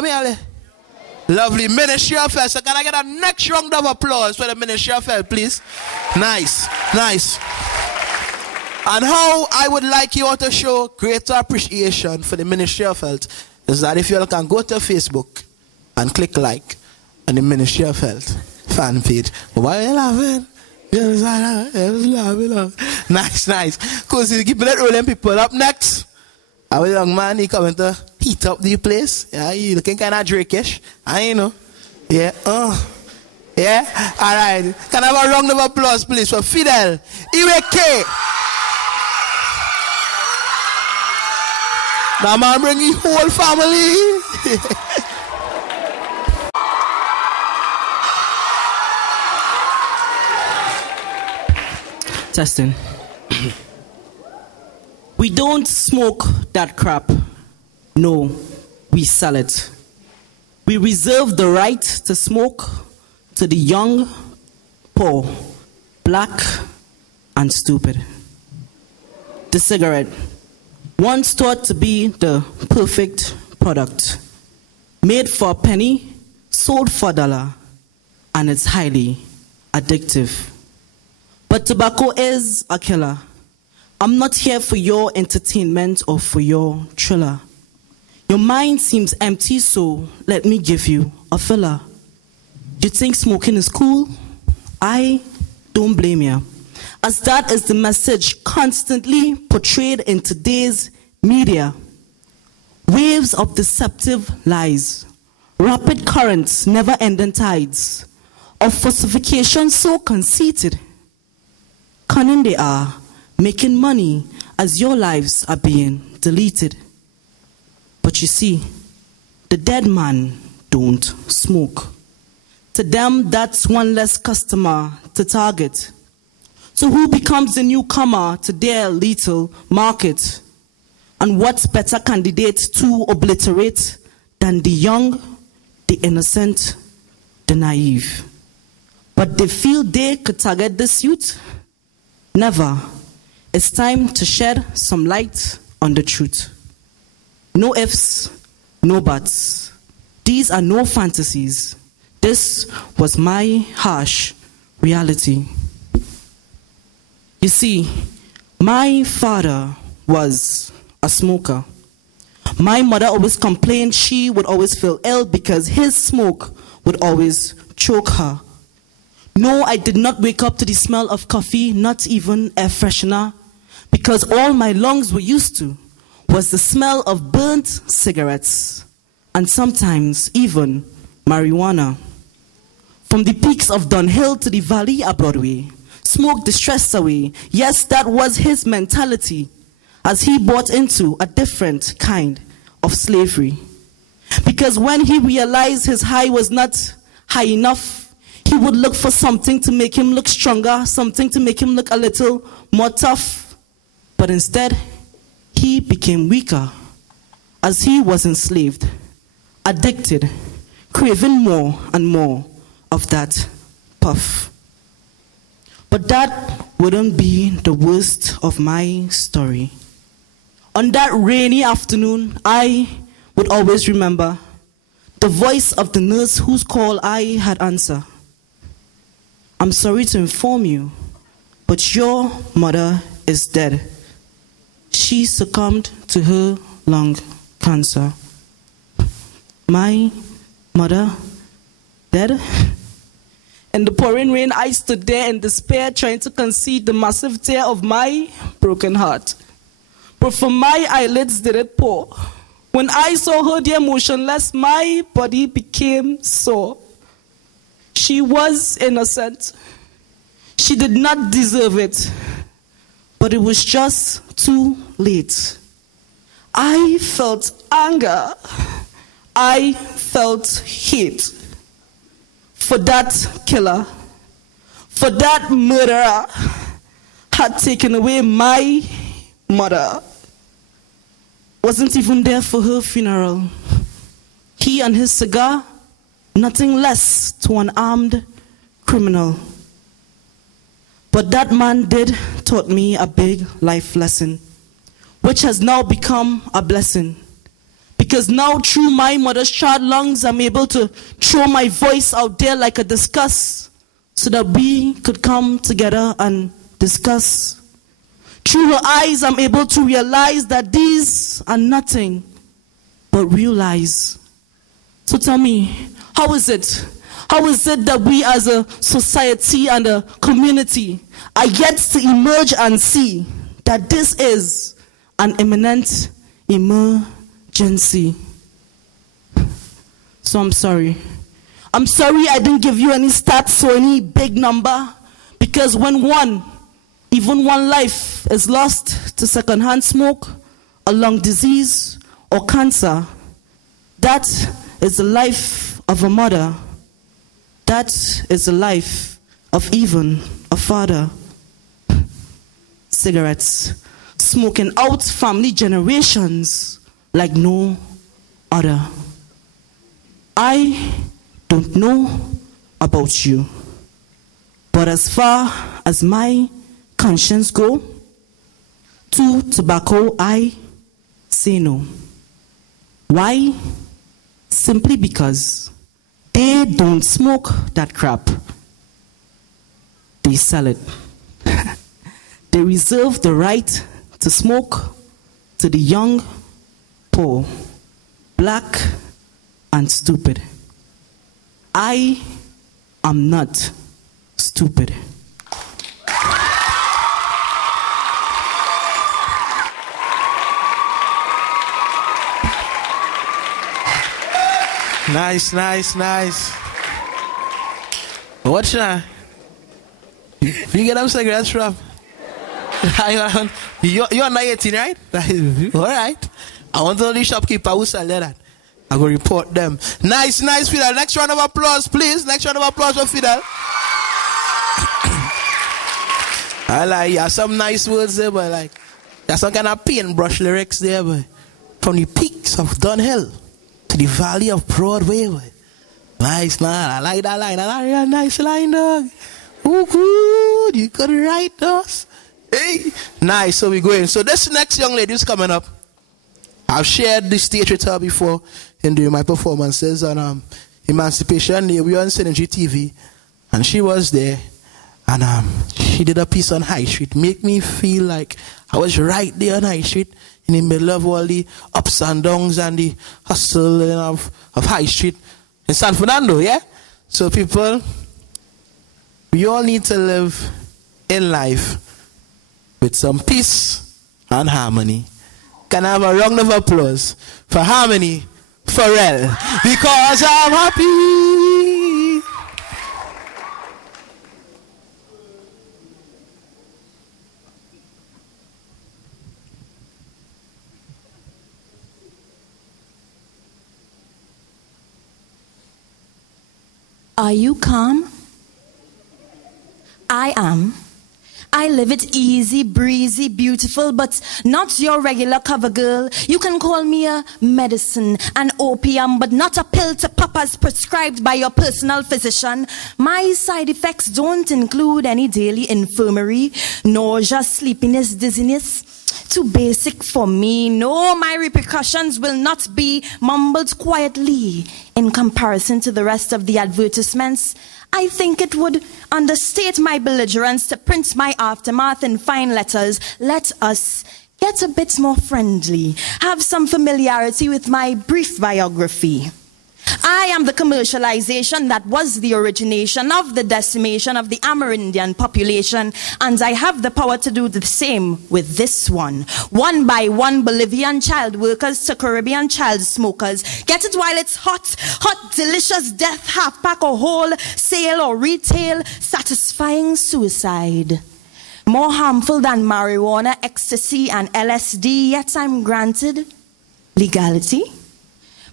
lovely Ministry of Health. So can I get a next round of applause for the Ministry of Health, please? Nice. And how I would like you all to show greater appreciation for the Ministry of Health is that if you all can go to Facebook and click like on the Ministry of Health fan page. Why are you laughing? Nice. Because you keep it rolling people up next. Our young man, he coming to heat up the place. Yeah, he looking kind of Drake-ish. I know. Yeah. Yeah. All right. Can I have a round of applause, please, for Fidel Iweke? Now, man, bring the whole family. Testing. We don't smoke that crap. No, we sell it. We reserve the right to smoke to the young, poor, black, and stupid. The cigarette, once thought to be the perfect product, made for a penny, sold for $1, and it's highly addictive. But tobacco is a killer. I'm not here for your entertainment or for your thriller. Your mind seems empty, so let me give you a filler. You think smoking is cool? I don't blame you, as that is the message constantly portrayed in today's media. Waves of deceptive lies, rapid currents, never-ending tides, of falsification so conceited. Cunning they are, making money as your lives are being deleted. But you see, the dead man don't smoke. To them, that's one less customer to target. So who becomes the newcomer to their little market? And what's better candidate to obliterate than the young, the innocent, the naive? But they feel they could target this youth? Never. It's time to shed some light on the truth. No ifs, no buts. These are no fantasies. This was my harsh reality. You see, my father was a smoker. My mother always complained she would always feel ill because his smoke would always choke her. No, I did not wake up to the smell of coffee, not even air freshener, because all my lungs were used to was the smell of burnt cigarettes and sometimes even marijuana. From the peaks of Dunhill to the valley of Broadway, smoke the stress away. Yes, that was his mentality as he bought into a different kind of slavery. Because when he realized his high was not high enough, he would look for something to make him look stronger, something to make him look a little more tough. But instead, he became weaker as he was enslaved, addicted, craving more and more of that puff. But that wouldn't be the worst of my story. On that rainy afternoon, I would always remember the voice of the nurse whose call I had answered. I'm sorry to inform you, but your mother is dead. She succumbed to her lung cancer. My mother dead? In the pouring rain, I stood there in despair, trying to concede the massive tear of my broken heart. But from my eyelids did it pour. When I saw her there motionless, my body became sore. She was innocent. She did not deserve it. But it was just too late. I felt anger. I felt hate. For that killer. For that murderer. had taken away my mother, wasn't even there for her funeral. He and his cigar, nothing less to an armed criminal. But that man did taught me a big life lesson, which has now become a blessing. Because now through my mother's charred lungs, I'm able to throw my voice out there like a discuss, so that we could come together and discuss. Through her eyes, I'm able to realize that these are nothing but real lies. So tell me, how is it? How is it that we as a society and a community are yet to emerge and see that this is an imminent emergency? So I'm sorry. I'm sorry I didn't give you any stats or any big number, because when even one life is lost to secondhand smoke, a lung disease, or cancer, that is the life of a mother. That is the life of even a father. Cigarettes, smoking out family generations like no other. I don't know about you, but as far as my conscience go, to tobacco I say no. Why? Simply because they don't smoke that crap. They sell it. They reserve the right to smoke to the young, poor, black, and stupid. I am not stupid. Nice, nice, nice. What's that? You get them cigarettes from? You're not 18, right? All right. I want to know the shopkeeper who sell that. I go report them. Nice, nice, Fidel. Next round of applause, please. Next round of applause for Fidel. I like, yeah, some nice words there, but like, there's some kind of paintbrush lyrics there, but from the peaks of Dunhill to the valley of Broadway, but nice, man. I like that line. That's a real nice line, dog. Oh, good. You could write those. Hey, nice. So we going. So this next young lady is coming up. I've shared this stage with her before in doing my performances on Emancipation Day. We were on Synergy TV, and she was there, and she did a piece on High Street. Make me feel like I was right there on High Street, in the middle of all the ups and downs and the hustle of High Street in San Fernando, yeah? So people, we all need to live in life with some peace and harmony. Can I have a round of applause for Harmony Pharrell? Because I'm happy. Are you calm? I am. I live it easy, breezy, beautiful, but not your regular cover girl. You can call me a medicine, an opium, but not a pill to pop as prescribed by your personal physician. My side effects don't include any daily infirmary, nausea, sleepiness, dizziness. Too basic for me. No, my repercussions will not be mumbled quietly in comparison to the rest of the advertisements. I think it would understate my belligerence to print my aftermath in fine letters. Let us get a bit more friendly. Have some familiarity with my brief biography. I am the commercialization that was the origination of the decimation of the Amerindian population, and I have the power to do the same with this one. One by one, Bolivian child workers to Caribbean child smokers. Get it while it's hot, hot, delicious death, half pack or whole, sale or retail, satisfying suicide. More harmful than marijuana, ecstasy, and LSD, yet I'm granted legality.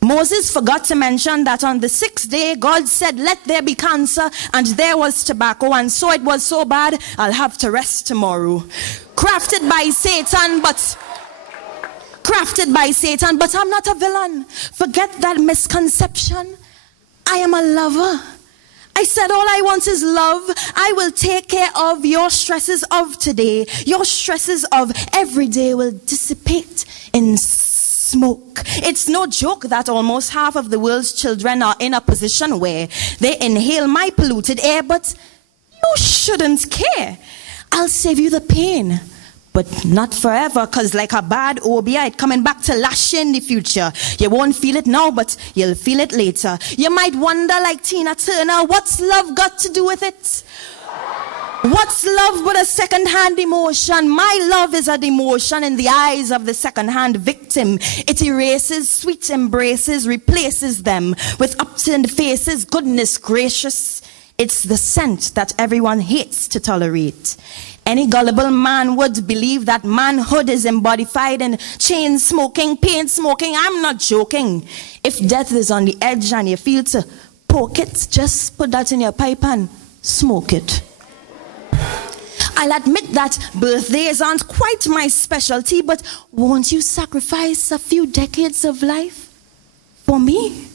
Moses forgot to mention that on the 6th day, God said, let there be cancer, and there was tobacco, and so it was so bad, I'll have to rest tomorrow. Crafted by Satan, but I'm not a villain. Forget that misconception. I am a lover. I said all I want is love. I will take care of your stresses of today. Your stresses of every day will dissipate in smoke. It's no joke that almost half of the world's children are in a position where they inhale my polluted air, but you shouldn't care. I'll save you the pain, but not forever, because like a bad opiate coming back to lash in the future. You won't feel it now, but you'll feel it later. You might wonder, like Tina Turner, what's love got to do with it? What's love but a second-hand emotion? My love is a demotion in the eyes of the second-hand victim. It erases sweet embraces, replaces them with upturned faces. Goodness gracious, it's the scent that everyone hates to tolerate. Any gullible man would believe that manhood is embodied in chain smoking, pain smoking. I'm not joking. If death is on the edge and you feel to poke it, just put that in your pipe and smoke it. I'll admit that birthdays aren't quite my specialty, but won't you sacrifice a few decades of life for me?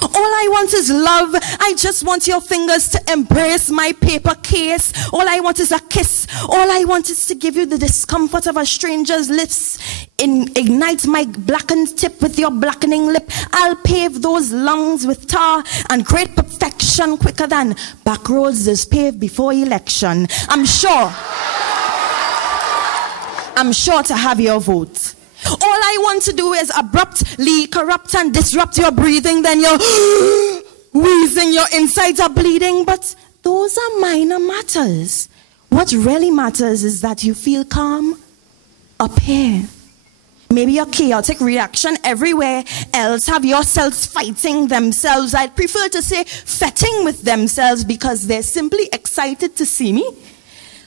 All I want is love. I just want your fingers to embrace my paper case. All I want is a kiss. All I want is to give you the discomfort of a stranger's lips. Ignite my blackened tip with your blackening lip. I'll pave those lungs with tar and great perfection quicker than back roads is paved before election. I'm sure to have your vote. All I want to do is abruptly corrupt and disrupt your breathing, then you're wheezing, your insides are bleeding, but those are minor matters. What really matters is that you feel calm up here. Maybe a chaotic reaction everywhere else have your cells fighting themselves. I'd prefer to say fetting with themselves because they're simply excited to see me.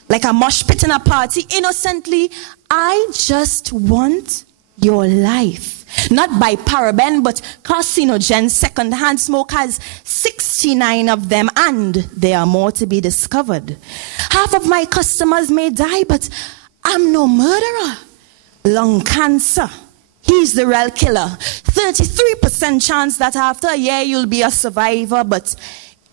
Like a mosh pit in a party, innocently, I just want your life. Not by paraben, but carcinogen. Second-hand smoke has 69 of them, and there are more to be discovered. Half of my customers may die, but I'm no murderer. Lung cancer. He's the real killer. 33% chance that after a year you'll be a survivor, but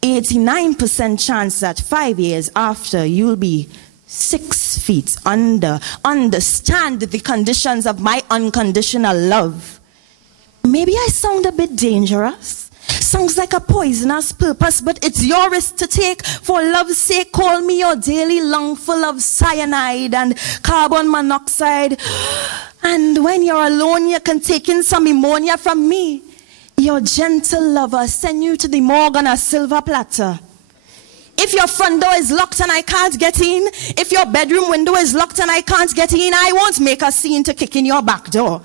89% chance that 5 years after you'll be 6 feet under. Understand the conditions of my unconditional love. Maybe I sound a bit dangerous. Sounds like a poisonous purpose, but it's your risk to take. For love's sake, call me your daily lungful of cyanide and carbon monoxide. And when you're alone, you can take in some ammonia from me. Your gentle lover send you to the morgue on a silver platter. If your front door is locked and I can't get in, if your bedroom window is locked and I can't get in, I won't make a scene to kick in your back door.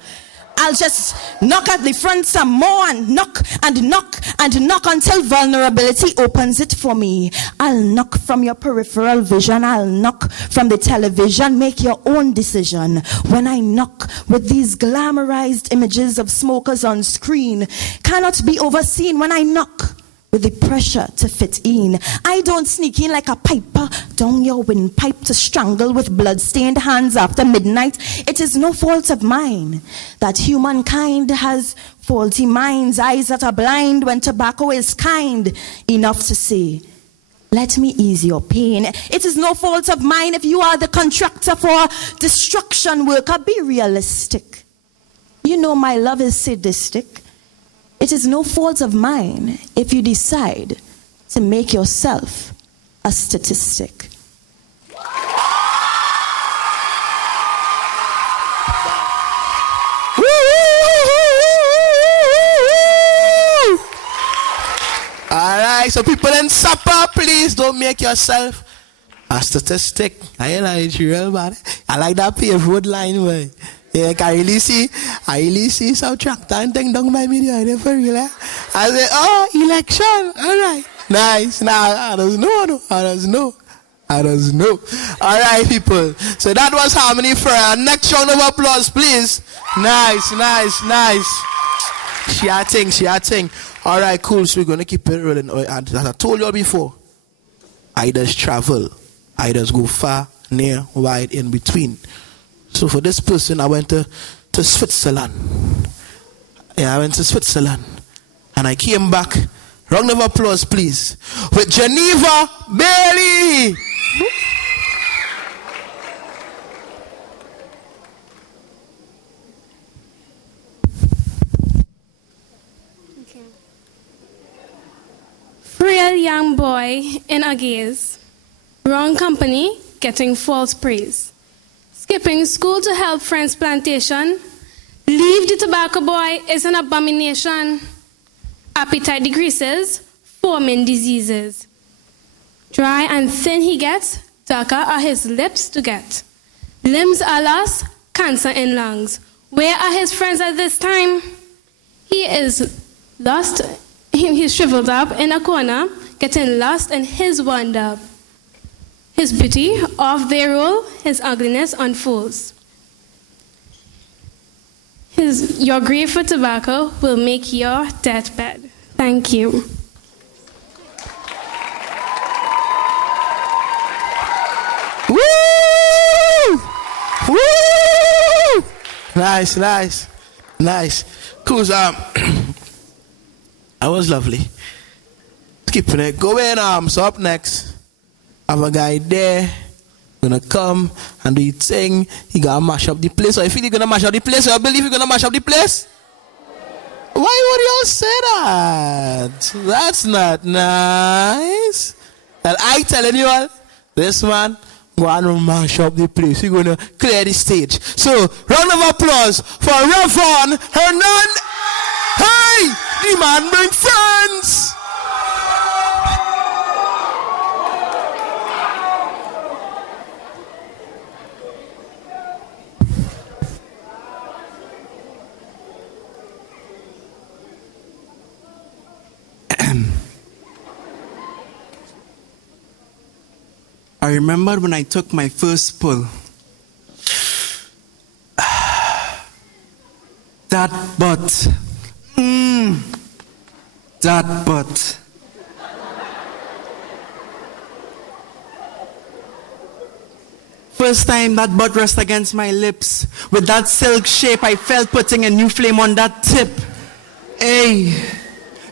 I'll just knock at the front some more and knock and knock and knock until vulnerability opens it for me. I'll knock from your peripheral vision. I'll knock from the television. Make your own decision. When I knock with these glamorized images of smokers on screen, cannot be overseen. When I knock with the pressure to fit in, I don't sneak in like a piper down your windpipe to strangle with blood-stained hands after midnight. It is no fault of mine that humankind has faulty minds, eyes that are blind when tobacco is kind enough to say, let me ease your pain. It is no fault of mine if you are the contractor for destruction worker. Be realistic. You know my love is sadistic. It is no fault of mine if you decide to make yourself a statistic. All right, so people in supper, please don't make yourself a statistic. I like real bad. I like that paved wood line, boy. Yeah, I really see some tractor and thing down by me there for real. I say, oh, election. All right. Nice. Now, I don't know. All right, people. So that was harmony for our next round of applause, please. Nice. She a thing. All right, cool. So we're going to keep it rolling. And as I told you before, I just travel. I just go far, near, wide, in between. So for this person, I went to Switzerland. Yeah, I went to Switzerland. And I came back. Round of applause, please. With Geneva Bailey. Frail young boy in a gaze. Wrong company, getting false praise. Skipping school to help friends' plantation. Leave the tobacco boy is an abomination. Appetite decreases, forming diseases. Dry and thin he gets, darker are his lips to get. Limbs are lost, cancer in lungs. Where are his friends at this time? He is lost, he's shriveled up in a corner, getting lost in his wonder. His beauty off their roll, his ugliness unfolds. Your grief for tobacco will make your deathbed. Thank you. Woo! Woo! Nice. Cool. That was lovely. Keeping it going. So up next, I have a guy there. Gonna come and do his thing. He gonna mash up the place. So I feel he's gonna mash up the place. So I believe he's gonna mash up the place. Why would y'all say that? That's not nice. And I telling you all, this man gonna mash up the place. He's gonna clear the stage. So round of applause for Ravon Hernandez. Hey, the man bring friends. I remember when I took my first pull. That butt. That butt. First time that butt rested against my lips. With that silk shape, I felt putting a new flame on that tip. Hey.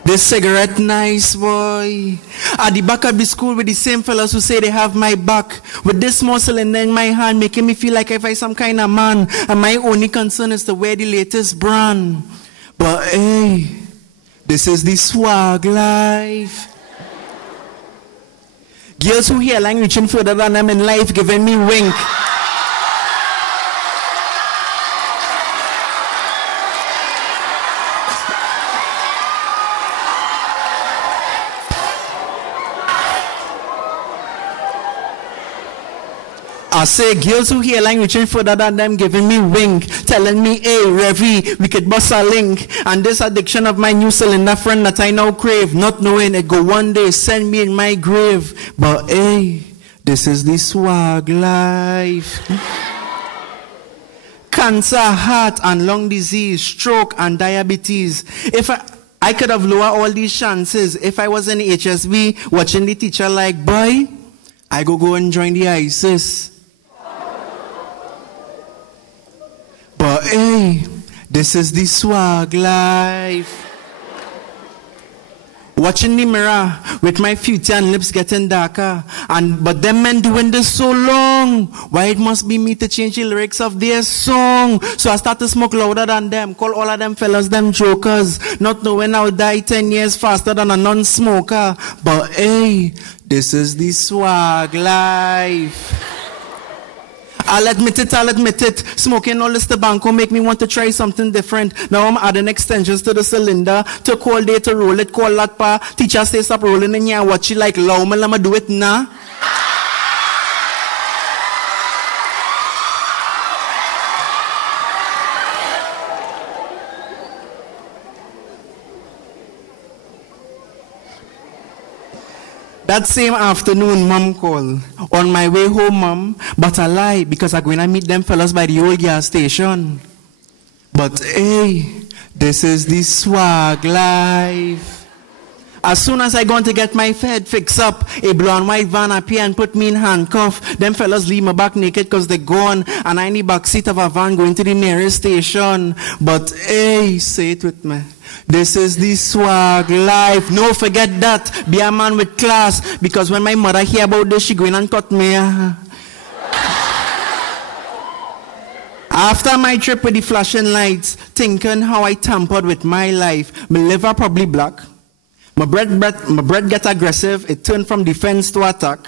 This cigarette nice, boy. At the back of the school with the same fellas who say they have my back. With this small cylinder in my hand, making me feel like if I some kind of man. And my only concern is to wear the latest brand. But hey, this is the swag life. Girls who hairline reaching further than them in life, giving me wink. I say girls who hairline reaching further than them, giving me wink, telling me, hey, Revy, we could bust a link. And this addiction of my new cylinder friend that I now crave, not knowing it go one day send me in my grave. But hey, this is the swag life. Cancer, heart and lung disease, stroke and diabetes. If I could have lowered all these chances if I was in the HSB watching the teacher like, boy, I go and join the ISIS. But hey, this is the swag life. Watching the mirror with my future and lips getting darker. But them men doing this so long. Why it must be me to change the lyrics of their song? So I start to smoke louder than them. Call all of them fellas them jokers. Not knowing I'll die 10 years faster than a non-smoker. But hey, this is the swag life. I'll admit it. Smoking all this tobacco make me want to try something different. Now I'm adding extensions to the cylinder. Took all day to roll it, call that pa. Teacher say stop rolling in here, watch it like low, man, I'ma do it now. That same afternoon, Mom called. On my way home, Mom, but I lie because I'm going to meet them fellas by the old gas station. But hey, This is the swag life. As soon as I gone to get my head fixed up, a blue and white van appear and put me in handcuff. Them fellas leave me back naked cause they gone, and I in the back seat of a van going to the nearest station. But hey, say it with me. This is the swag life. No, forget that. Be a man with class, because when my mother hear about this, she go in and cut me. After my trip with the flashing lights, thinking how I tampered with my life, my liver probably black. My breath get aggressive. It turned from defense to attack.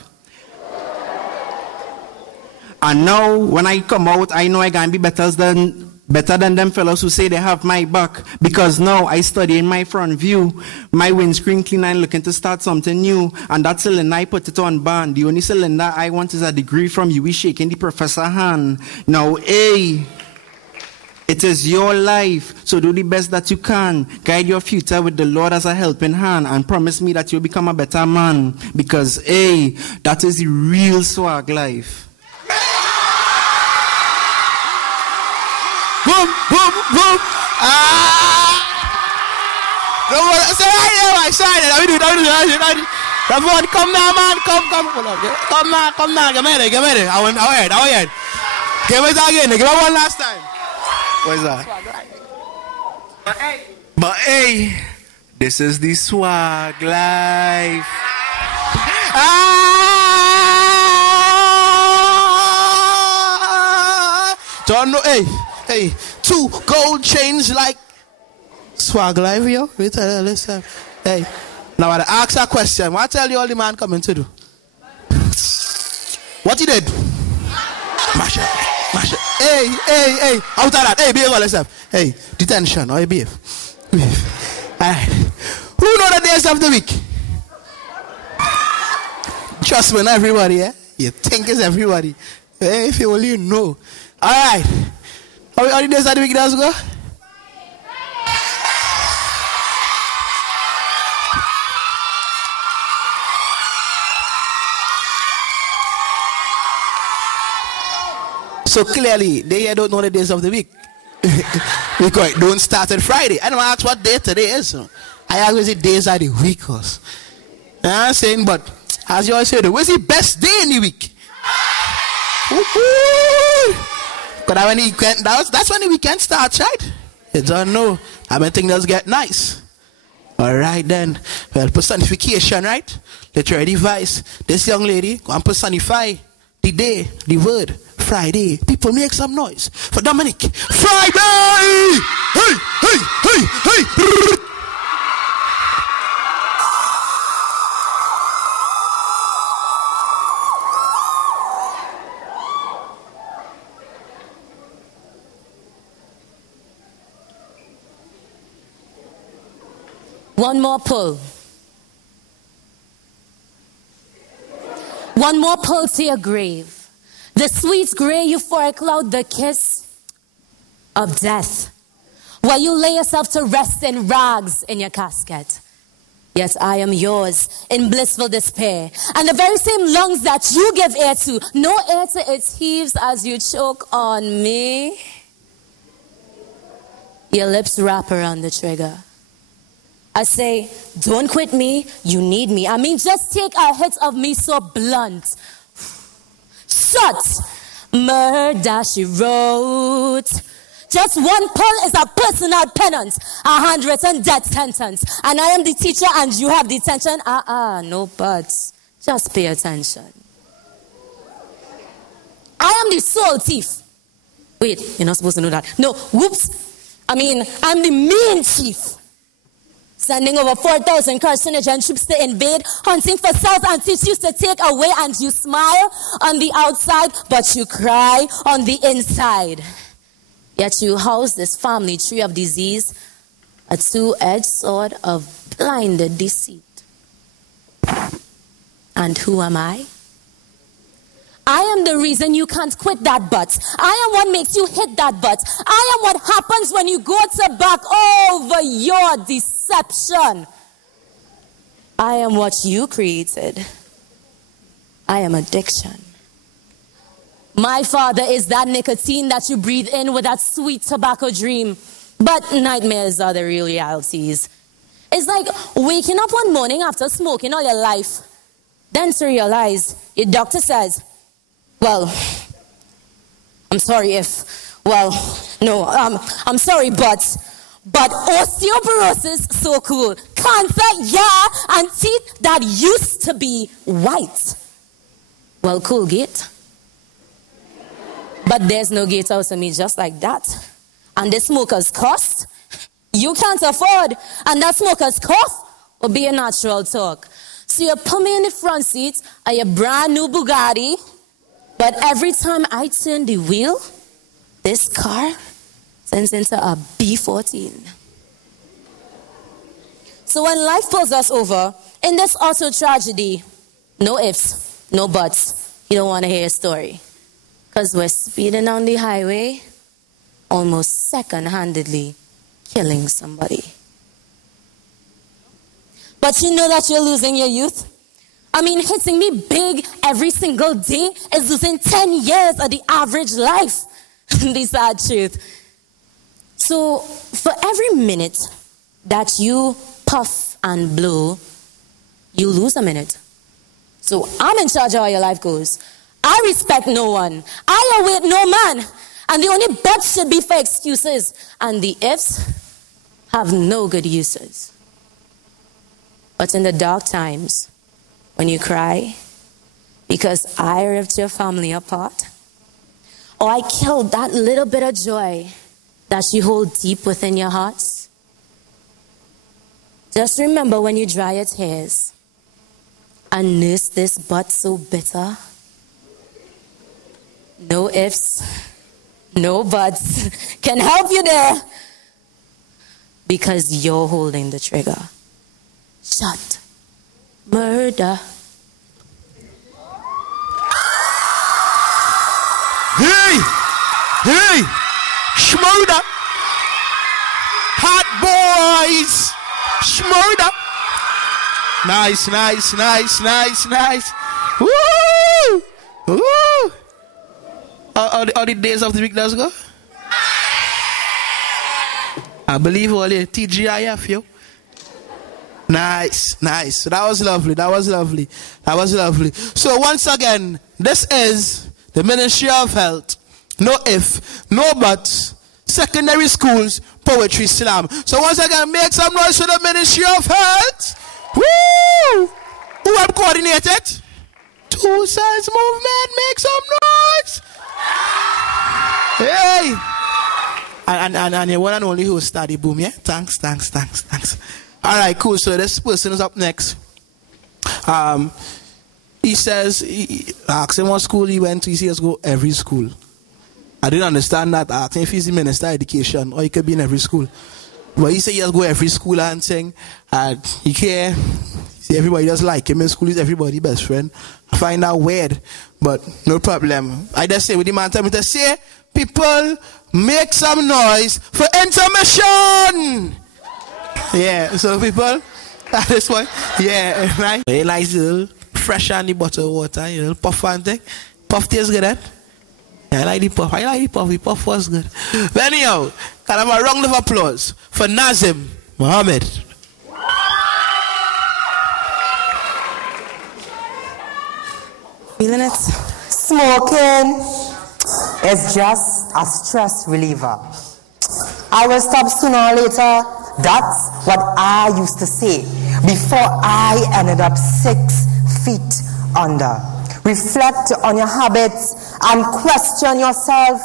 And now, when I come out, I know I can be better than them fellows who say they have my back. Because now I study in my front view, my windscreen cleaner and looking to start something new. And that cylinder, I put it on band. The only cylinder I want is a degree from you. We shaking the professor hand. Now, hey. It is your life, so do the best that you can. Guide your future with the Lord as a helping hand, and promise me that you'll become a better man. Because, hey, that is the real swag life. Boom, boom, boom. Don't worry. Say right there, I do it. Everyone, come now, man. Come. Come now. Give me it. I want. Give it again. Give it one last time. What is that? But hey, this is the swag life. Don't know. Hey, 2 gold chains like swag life, yo. Listen. Hey, now I ask a question. What tell you all the man coming to do? What he did? Mash it. Hey, out of that. Hey, behave all yourself. Hey, detention. How you behave? Alright. Who know the days of the week? Trust me, not everybody, eh? You think it's everybody. Hey, if you only know. Alright. How the days of the week does go? So clearly, they don't know the days of the week. Because it don't start on Friday. I don't ask what day today is. I always say days of the week. You know what I'm saying? But as you always say, what's the best day in the week? Because that's when the weekend starts, right? You don't know. I mean, things does get nice. All right, then. Well, personification, right? Literary device. This young lady, go and personify the day, the word, Friday. People make some noise for Dominic. Friday! Hey! One more pull. One more pull to your grave. The sweet gray euphoric cloud, the kiss of death. While you lay yourself to rest in rags in your casket. Yet I am yours in blissful despair. And the very same lungs that you give air to, no air to its heaves as you choke on me. Your lips wrap around the trigger. I say, don't quit me, you need me. I mean, just take a hit of me so blunt. Shut! Murder, she wrote. Just one pull is a personal penance, a handwritten death sentence. And I am the teacher and you have detention. No buts. Just pay attention. I am the soul thief. Wait, you're not supposed to know that. No, whoops. I'm the mean chief. Sending over 4,000 carcinogen troops to invade, hunting for cells and tissues to take away, and you smile on the outside, but you cry on the inside. Yet you house this family tree of disease, a two-edged sword of blinded deceit. And who am I? I am the reason you can't quit that butt. I am what makes you hit that butt. I am what happens when you go to back over your deception. I am what you created. I am addiction. My father is that nicotine that you breathe in with that sweet tobacco dream. But nightmares are the real realities. It's like waking up one morning after smoking all your life, then to realize your doctor says, well, I'm sorry I'm sorry, but osteoporosis, so cool. Cancer, yeah, and teeth that used to be white. Well, cool, gate. But there's no gate out of me just like that. And the smoker's cost, you can't afford. And that smoker's cost will be a natural talk. So you put me in the front seat of your brand new Bugatti, but every time I turn the wheel, this car turns into a B14. So when life pulls us over, in this auto tragedy, no ifs, no buts, you don't want to hear a story. Because we're speeding on the highway, almost second-handedly killing somebody. But you know that you're losing your youth? I mean, hitting me big every single day is losing 10 years of the average life. The sad truth. So, for every minute that you puff and blow, you lose a minute. So, I'm in charge of how your life goes. I respect no one. I await no man. And the only buts should be for excuses. And the ifs have no good uses. But in the dark times, when you cry because I ripped your family apart, or I killed that little bit of joy that you hold deep within your hearts, just remember when you dry your tears and nurse this butt so bitter, no ifs, no buts can help you there because you're holding the trigger. Shut. Murder. Hey! Hey! Schmurder! Hot boys! Schmurder! Nice, nice, nice, nice, nice. Woo! Woo! How the days of the week does go? I believe all the TGIF, yo. Nice, nice. That was lovely. That was lovely. That was lovely. So once again, this is the Ministry of Health. No if, no buts. Secondary schools poetry slam. So once again, make some noise for the Ministry of Health. Woo! Who have coordinated? Two Sides Movement. Make some noise. Hey. And the one and only who study boom, yeah? Thanks. All right, cool. So this person is up next. He says, asked him what school he went to. He says, go every school. I didn't understand that. I asked him if he's the Minister of Education or he could be in every school. But he said he has go every school and thing. And he care. See, everybody just like him in school. He's everybody's best friend. I find that weird, but no problem. I just say with the man, tell me to say, people, make some noise for intermission. Yeah, so people, at this point, yeah, right? A nice little fresh on the bottle of water, you little puff and thing. Puff tastes good, eh? Yeah, I like the puff. The puff was good. But anyhow, can I have a round of applause for Nazim Mohammed. Feeling it? Smoking is just a stress reliever. I will stop sooner or later. That's what I used to say before I ended up 6 feet under. Reflect on your habits and question yourself.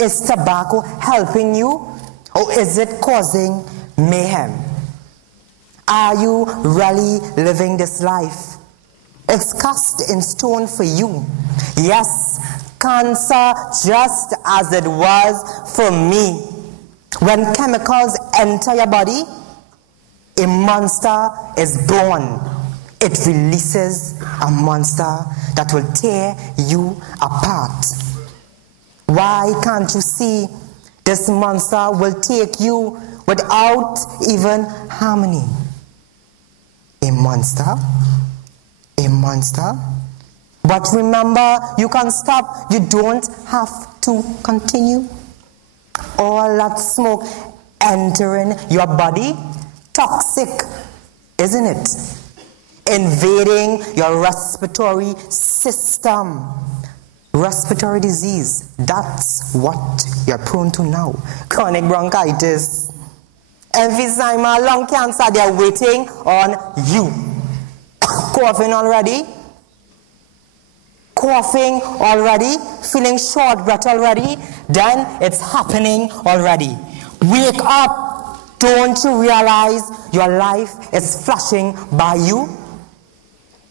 Is tobacco helping you or is it causing mayhem? Are you really living this life? It's cast in stone for you. Yes, cancer just as it was for me. When chemicals enter your body, a monster is born. It releases a monster that will tear you apart. Why can't you see this monster will take you without even harmony? A monster? A monster? But remember, you can stop. You don't have to continue. All that smoke entering your body, toxic, isn't it? Invading your respiratory system. Respiratory disease, that's what you're prone to now. Chronic bronchitis, emphysema, lung cancer, they're waiting on you. Coughing already? Coughing already? Feeling short breath already? Then it's happening already. Wake up. Don't you realize your life is flashing by you?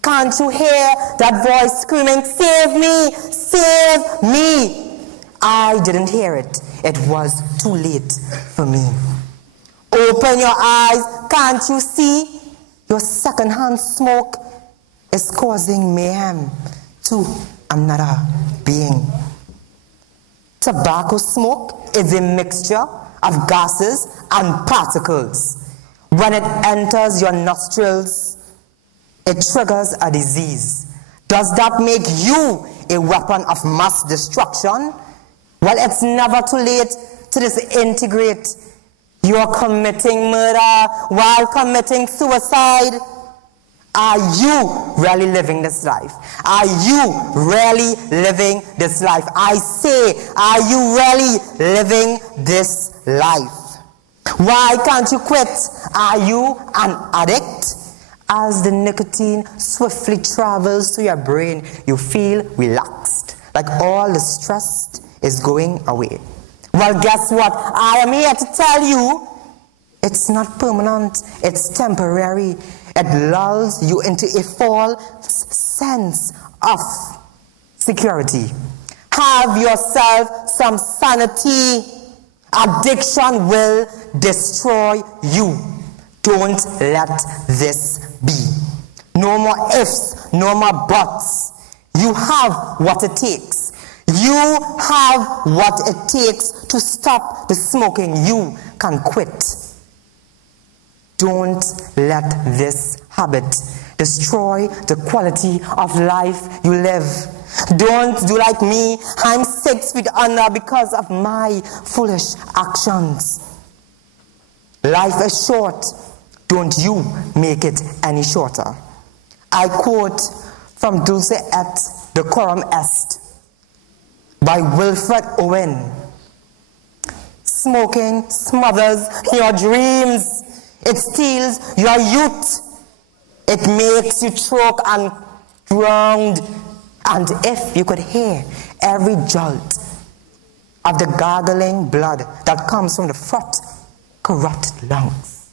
Can't you hear that voice screaming, "Save me! Save me!" I didn't hear it. It was too late for me. Open your eyes. Can't you see? Your secondhand smoke is causing mayhem to another being. Tobacco smoke is a mixture of gases and particles. When it enters your nostrils, it triggers a disease. Does that make you a weapon of mass destruction? Well, it's never too late to disintegrate. You're committing murder while committing suicide. Are you really living this life? Are you really living this life? I say, are you really living this life? Why can't you quit? Are you an addict? As the nicotine swiftly travels to your brain, you feel relaxed, like all the stress is going away. Well, guess what? I am here to tell you, it's not permanent, it's temporary. It lulls you into a false sense of security. Have yourself some sanity. Addiction will destroy you. Don't let this be. No more ifs, no more buts. You have what it takes. You have what it takes to stop the smoking. You can quit. Don't let this habit destroy the quality of life you live. Don't do like me. I'm 6 feet under because of my foolish actions. Life is short. Don't you make it any shorter. I quote from Dulce et Decorum Est by Wilfred Owen. Smoking smothers your dreams. It steals your youth. It makes you choke and drown. And if you could hear every jolt of the gargling blood that comes from the fraught, corrupted lungs,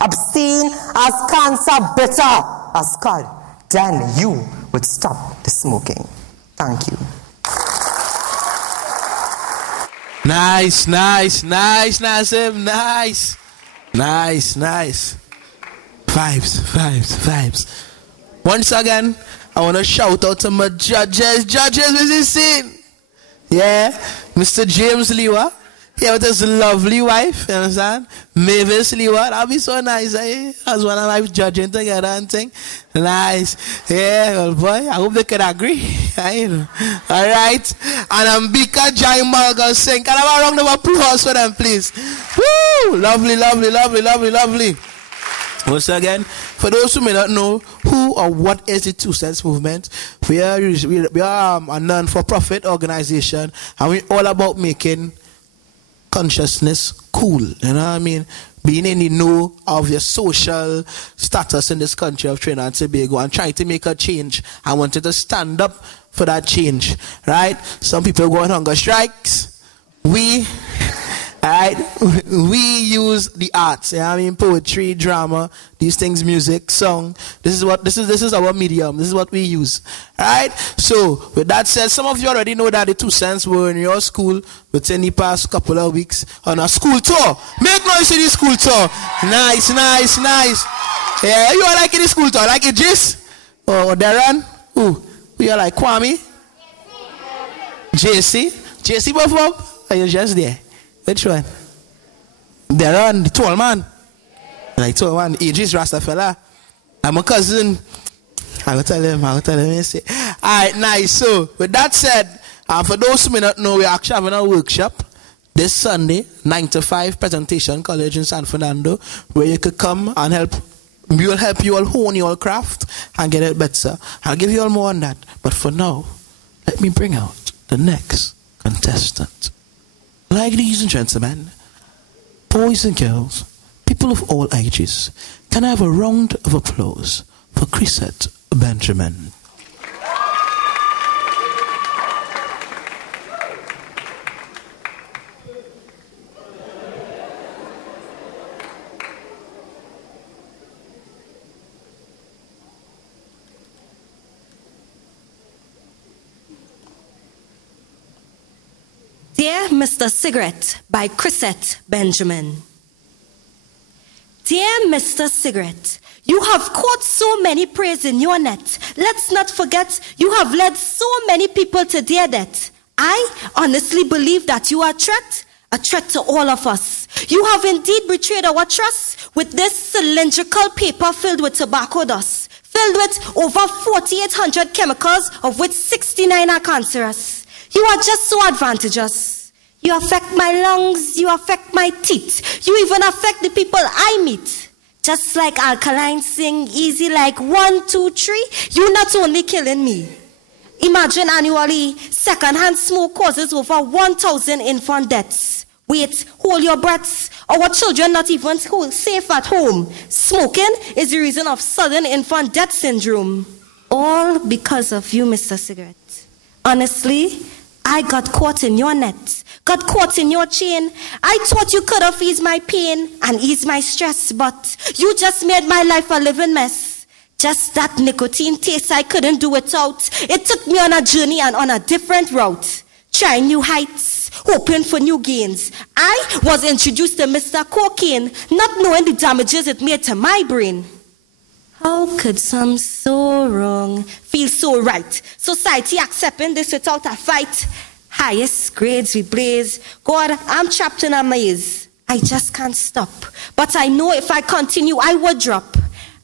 obscene as cancer, bitter as scud, then you would stop the smoking. Thank you. Nice, nice, nice, Nazim, nice. Nice, nice. Vibes, vibes, vibes. Once again, I want to shout out to my judges. Judges, is this scene? Yeah, Mr. James Lewa. Here with his lovely wife, you understand? Mavis Lewa. That'll be so nice, eh? As one of my judging together and thing. Nice. Yeah, well, boy, I hope they can agree. All right. And Ambika Jai Morgan sing. Can I have a round of applause for them, please? Woo! Lovely, lovely, lovely, lovely, lovely. Once again, for those who may not know who or what is the Two Cents Movement, we are a non-for-profit organization, and we're all about making consciousness cool. You know what I mean? Being in the know of your social status in this country of Trinidad and Tobago and trying to make a change. I wanted to stand up for that change. Right? Some people go on hunger strikes. We use the arts, you know what I mean? Poetry, drama, these things, music, song. This is our medium. This is what we use. Alright? So, with that said, some of you already know that the Two Cents were in your school within the past couple of weeks on a school tour. Make noise in the school tour. Nice, nice, nice. Yeah, you are liking the school tour? Like it, Jis? Or Darren? Who? You are like Kwame? JC? JC buff up? Are you just there? Which one? Darren, the tall man. Like tall man, Aegis Rastafella. I'm a cousin. I will tell him, yes. Alright, nice. So, with that said, for those who may not know, we're actually having a workshop this Sunday, 9 to 5 presentation college in San Fernando, where you could come and help. We will help you all hone your craft and get it better. I'll give you all more on that. But for now, let me bring out the next contestant. Ladies and gentlemen, boys and girls, people of all ages, can I have a round of applause for Chrisette Benjamin? Dear Mr. Cigarette by Chrisette Benjamin. Dear Mr. Cigarette, you have caught so many prey in your net. Let's not forget you have led so many people to their death. I honestly believe that you are a threat to all of us. You have indeed betrayed our trust with this cylindrical paper filled with tobacco dust, filled with over 4,800 chemicals, of which 69 are cancerous. You are just so advantageous. You affect my lungs, you affect my teeth, you even affect the people I meet. Just like Alkaline sing easy like 1, 2, 3, you not only killing me. Imagine annually, secondhand smoke causes over 1,000 infant deaths. Wait, hold your breaths. Our children not even safe at home. Smoking is the reason of sudden infant death syndrome. All because of you, Mr. Cigarette. Honestly, I got caught in your net, got caught in your chain. I thought you could have eased my pain and eased my stress, but you just made my life a living mess. Just that nicotine taste I couldn't do without. It took me on a journey and on a different route. Trying new heights, hoping for new gains. I was introduced to Mr. Cocaine, not knowing the damages it made to my brain. How could some so wrong feel so right? Society accepting this without a fight. Highest grades we blaze. God, I'm trapped in a maze. I just can't stop. But I know if I continue, I would drop.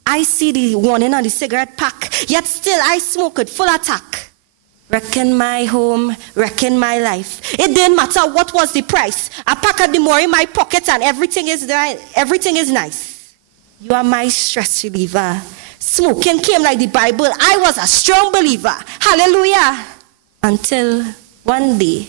I see the warning on the cigarette pack, yet still I smoke with full attack. Wrecking my home, wrecking my life. It didn't matter what was the price. A pack of the more in my pocket and everything is nice. You are my stress reliever. Smoking came like the Bible. I was a strong believer. Hallelujah. Until one day,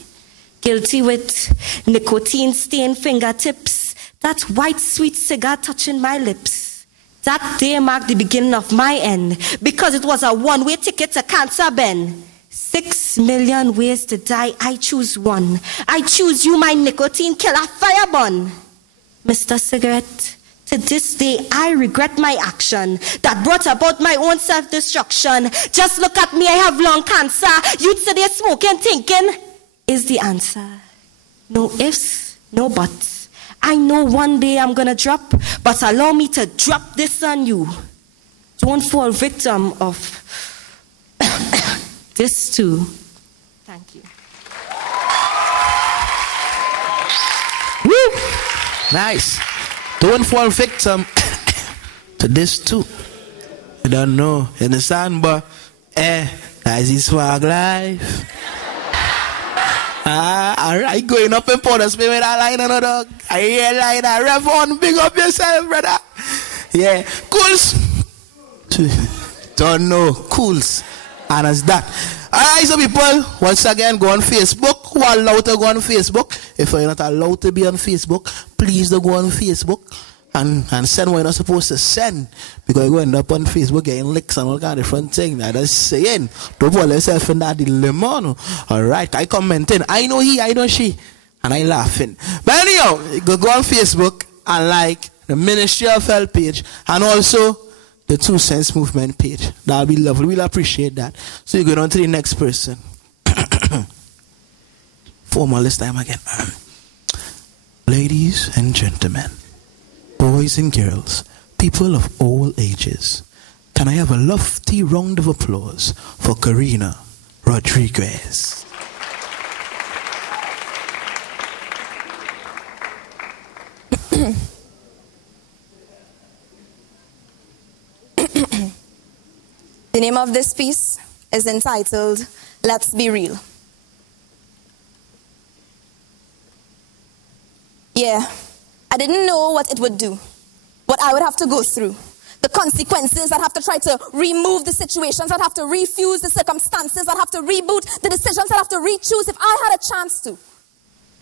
guilty with nicotine-stained fingertips, that white sweet cigar touching my lips. That day marked the beginning of my end, because it was a one-way ticket to cancer ben. 6 million ways to die, I choose one. I choose you, my nicotine killer firebun. Mr. Cigarette, to this day, I regret my action that brought about my own self-destruction. Just look at me, I have lung cancer. You today smoking, thinking is the answer. No ifs, no buts. I know one day I'm gonna drop, but allow me to drop this on you. Don't fall victim of this too. Thank you. Woo! Nice. Don't fall victim to this too. I don't know, you understand, but that's his swag life. Alright, going up in Port of Spain with that line on the dog. I hear line that rev on, big up yourself, brother. Yeah, cools. Don't know, cools. And as that. Alright, so people, once again, go on Facebook. Who are allowed to go on Facebook? If you're not allowed to be on Facebook, please don't go on Facebook and send what you're not supposed to send. Because you end up on Facebook getting licks and all kind of different things. I'm just saying, don't put yourself in that dilemma. No? Alright, I commenting. I know he, I know she. And I laughing. But anyhow, you go on Facebook and like the Ministry of Health page and also the 2 Cents Movement page. That'll be lovely. We'll appreciate that. So you go on to the next person. Formal this time again. Ladies and gentlemen, boys and girls, people of all ages, can I have a lofty round of applause for Karina Rodriguez? The name of this piece is entitled, Let's Be Real. Yeah, I didn't know what it would do, what I would have to go through. The consequences, I'd have to try to remove the situations, I'd have to refuse the circumstances, I'd have to reboot the decisions, I'd have to re-choose if I had a chance to.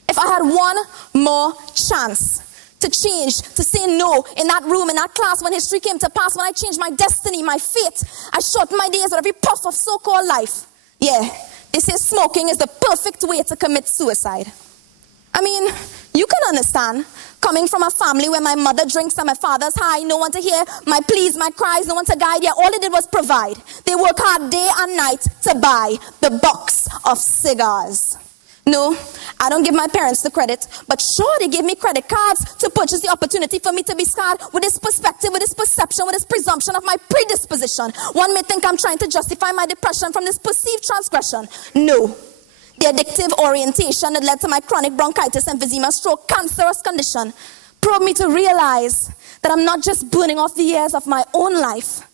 If I had one more chance to change, to say no in that room, in that class, when history came to pass, when I changed my destiny, my fate, I shortened my days with every puff of so-called life. Yeah, they say smoking is the perfect way to commit suicide. I mean, you can understand, coming from a family where my mother drinks and my father's high, no one to hear my pleas, my cries, no one to guide. Yeah, all they did was provide. They work hard day and night to buy the box of cigars. No, I don't give my parents the credit, but sure, they gave me credit cards to purchase the opportunity for me to be scarred with this perspective, with this perception, with this presumption of my predisposition. One may think I'm trying to justify my depression from this perceived transgression. No. The addictive orientation that led to my chronic bronchitis, emphysema, stroke, cancerous condition probed me to realize that I'm not just burning off the years of my own life,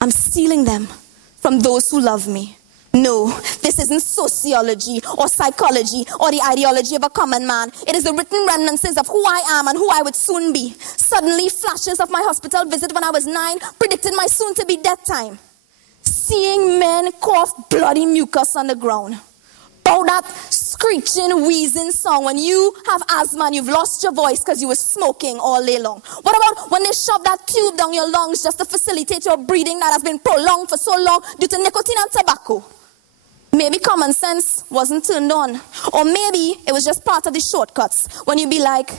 I'm stealing them from those who love me. No, this isn't sociology or psychology or the ideology of a common man. It is the written remnants of who I am and who I would soon be. Suddenly, flashes of my hospital visit when I was 9 predicted my soon-to-be death time. Seeing men cough bloody mucus on the ground. Oh, that screeching, wheezing song when you have asthma and you've lost your voice because you were smoking all day long. What about when they shove that tube down your lungs just to facilitate your breathing that has been prolonged for so long due to nicotine and tobacco? Maybe common sense wasn't turned on. Or maybe it was just part of the shortcuts. When you be like,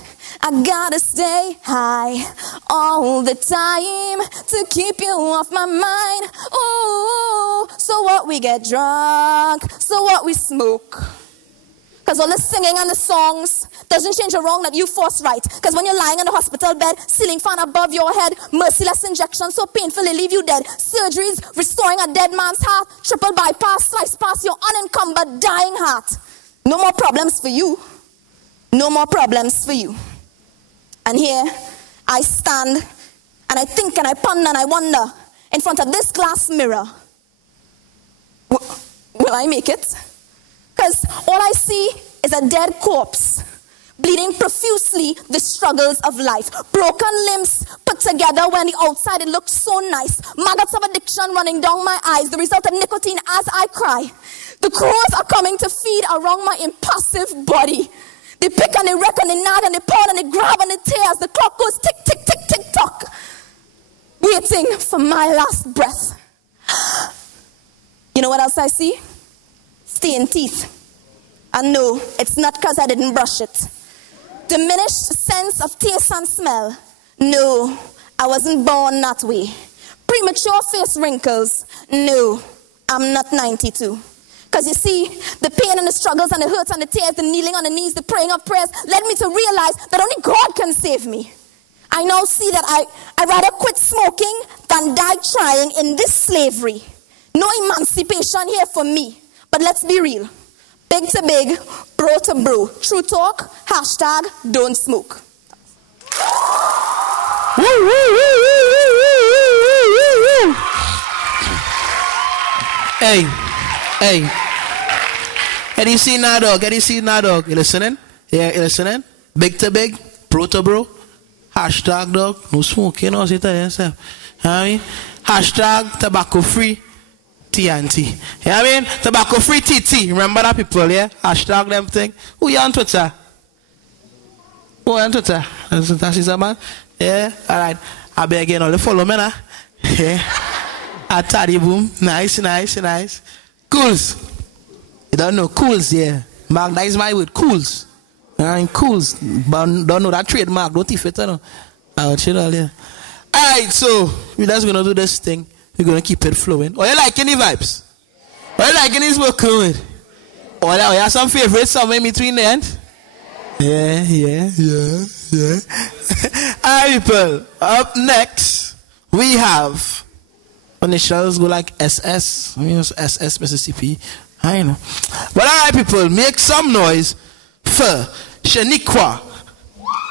I gotta stay high all the time to keep you off my mind. Oh, so what, we get drunk, so what, we smoke. Because all the singing and the songs doesn't change the wrong that you force right. Because when you're lying in the hospital bed, ceiling fan above your head, merciless injections so painful they leave you dead, surgeries restoring a dead man's heart, triple bypass, slice past your unencumbered dying heart. No more problems for you. No more problems for you. And here I stand and I think and I ponder and I wonder in front of this glass mirror, will I make it? Because all I see is a dead corpse, bleeding profusely the struggles of life. Broken limbs put together when the outside it looked so nice. Maggots of addiction running down my eyes, the result of nicotine as I cry. The crows are coming to feed around my impassive body. They pick and they wreck and they nag and they pound and they grab and they tear as the clock goes tick, tick, tick, tick, tock. Waiting for my last breath. You know what else I see? Stained teeth. And no, it's not because I didn't brush it. Diminished sense of taste and smell. No, I wasn't born that way. Premature face wrinkles. No, I'm not 92. Because you see, the pain and the struggles and the hurts and the tears, the kneeling on the knees, the praying of prayers led me to realize that only God can save me. I now see that I'd rather quit smoking than die trying in this slavery. No emancipation here for me. But let's be real. Big to big, bro to bro. True talk, hashtag don't smoke. Hey. Have you seen that dog? Have you seen that dog? You listening? Yeah, you listening? Big to big, bro to bro. Hashtag dog, no smoking, no sit there yourself. I mean, hashtag tobacco free. TNT. You know what I mean? Tobacco free TT. Remember that people, yeah? Hashtag them thing. Who you on Twitter? Who on Twitter? That's his man? Yeah? Alright. I beg you all to follow me now. Yeah? At Taddy Boom. Nice. Cools. You don't know cools, yeah. Mark, that is my word. Cools. Cools. But don't know that trademark. Don't if it, no. I will chill all, yeah. Alright, so we're just going to do this thing. We're going to keep it flowing. Or you like any vibes? Or you like any smoke coming? Or you have some favorites somewhere in between the end? Yeah. Alright, people. Up next, we have initials go like SS. I mean, SS Mississippi. I know. But alright, people, make some noise for Shaniqua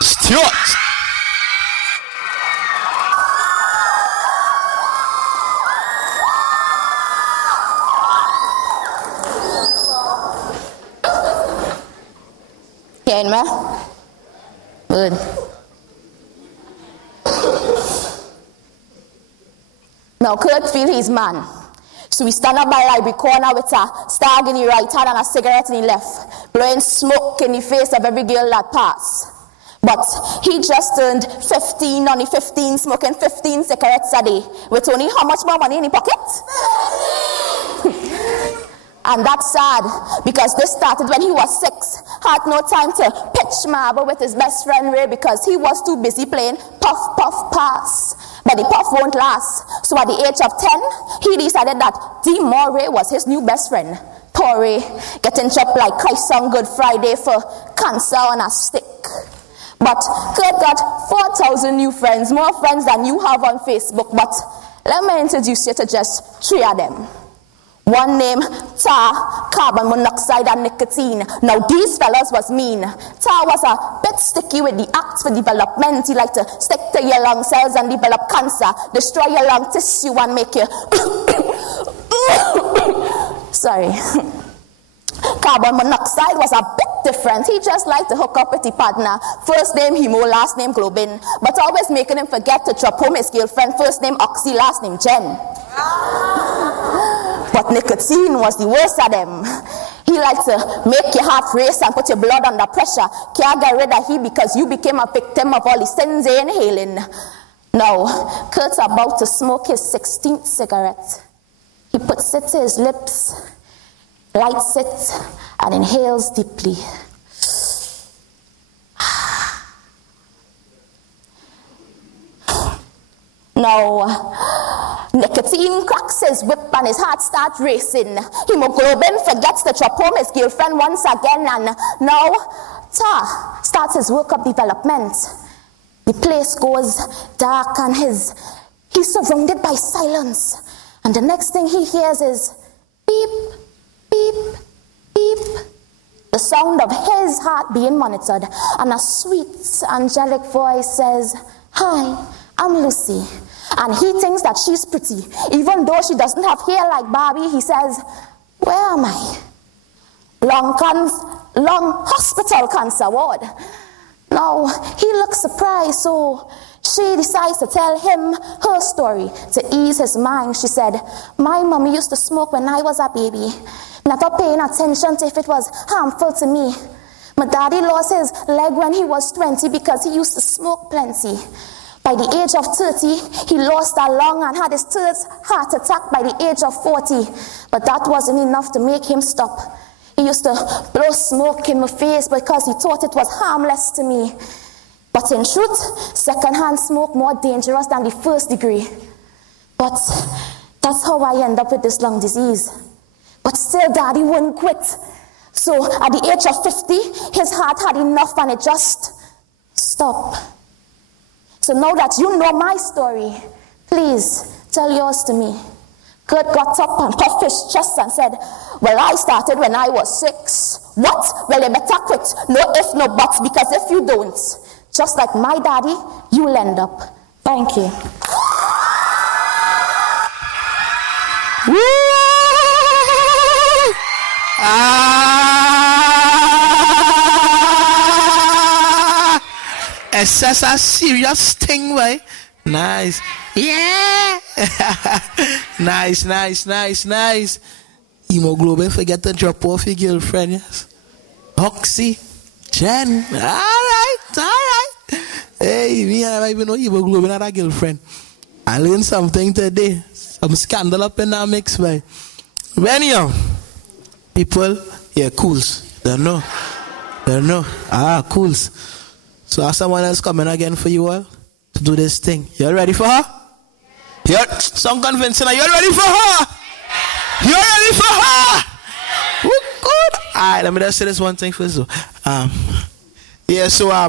Stewart. Hearing me? Good. Now Kurt feel his man. So he stand up by library corner with a stag in the right hand and a cigarette in the left, blowing smoke in the face of every girl that pass. But he just turned 15 on the 15, smoking 15 cigarettes a day, with only how much more money in his pocket? And that's sad, because this started when he was 6, had no time to pitch marble with his best friend Ray because he was too busy playing puff, puff, pass. But the puff won't last. So at the age of 10, he decided that D. Moray was his new best friend. Poor Ray, getting chopped like Christ on Good Friday for cancer on a stick. But Kurt got 4,000 new friends, more friends than you have on Facebook. But let me introduce you to just 3 of them. One named tar, carbon monoxide, and nicotine. Now these fellas was mean. Tar was a bit sticky with the acts for development. He liked to stick to your lung cells and develop cancer, destroy your lung tissue and make you... Sorry. Carbon monoxide was a bit different. He just liked to hook up with his partner. First name Hemo, last name Globin. But always making him forget to drop home his girlfriend. First name Oxy, last name Jen. But nicotine was the worst of them. He liked to make your heart race and put your blood under pressure. Can't get rid of he because you became a victim of all the sins they inhaling. Now, Kurt's about to smoke his 16th cigarette. He puts it to his lips, lights it, and inhales deeply. Now, nicotine cracks his whip and his heart starts racing. Hemoglobin forgets to chop home his girlfriend once again, and now Tar starts his workup development. The place goes dark and he's surrounded by silence. And the next thing he hears is beep, beep, beep. The sound of his heart being monitored. And a sweet, angelic voice says, "Hi, I'm Lucy." And he thinks that she's pretty. Even though she doesn't have hair like Barbie, he says, "Where am I?" Lung hospital cancer ward. Now, he looks surprised, so she decides to tell him her story to ease his mind. She said, "My mommy used to smoke when I was a baby, never paying attention to if it was harmful to me. My daddy lost his leg when he was 20 because he used to smoke plenty. By the age of 30, he lost a lung and had his third heart attack by the age of 40. But that wasn't enough to make him stop. He used to blow smoke in my face because he thought it was harmless to me. But in truth, secondhand smoke more dangerous than the first degree. But that's how I end up with this lung disease. But still, Daddy wouldn't quit. So at the age of 50, his heart had enough and it just stopped. So now that you know my story, please tell yours to me." Kurt got up and puffed his chest and said, "Well, I started when I was 6. What? Well, you better quit. No if, no buts, because if you don't, just like my daddy, you'll end up." Thank you. It's just a serious thing, right? Nice. Yeah. Nice. Hemoglobin, forget to drop off your girlfriend, yes? Oxy, Jen. All right. Hey, me, I don't even know hemoglobin had a girlfriend. I learned something today. Some scandal up in that mix, right? When you people, yeah, cools. Don't know. Cools. So has someone else coming again for you all to do this thing? You all ready for her? Yeah. Some convincing. Are you all ready for her? You all ready for her? Oh, good. All right, let me just say this one thing first. I'd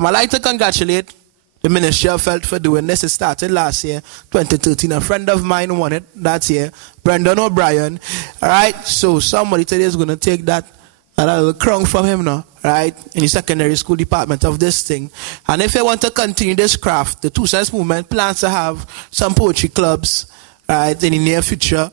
like to congratulate the Ministry of Health for doing this. It started last year, 2013. A friend of mine won it that year, Brendan O'Brien. All right, so somebody today is going to take that little crown from him now, right, in the secondary school department of this thing. And if you want to continue this craft, the Two Sense Movement plans to have some poetry clubs, right, in the near future.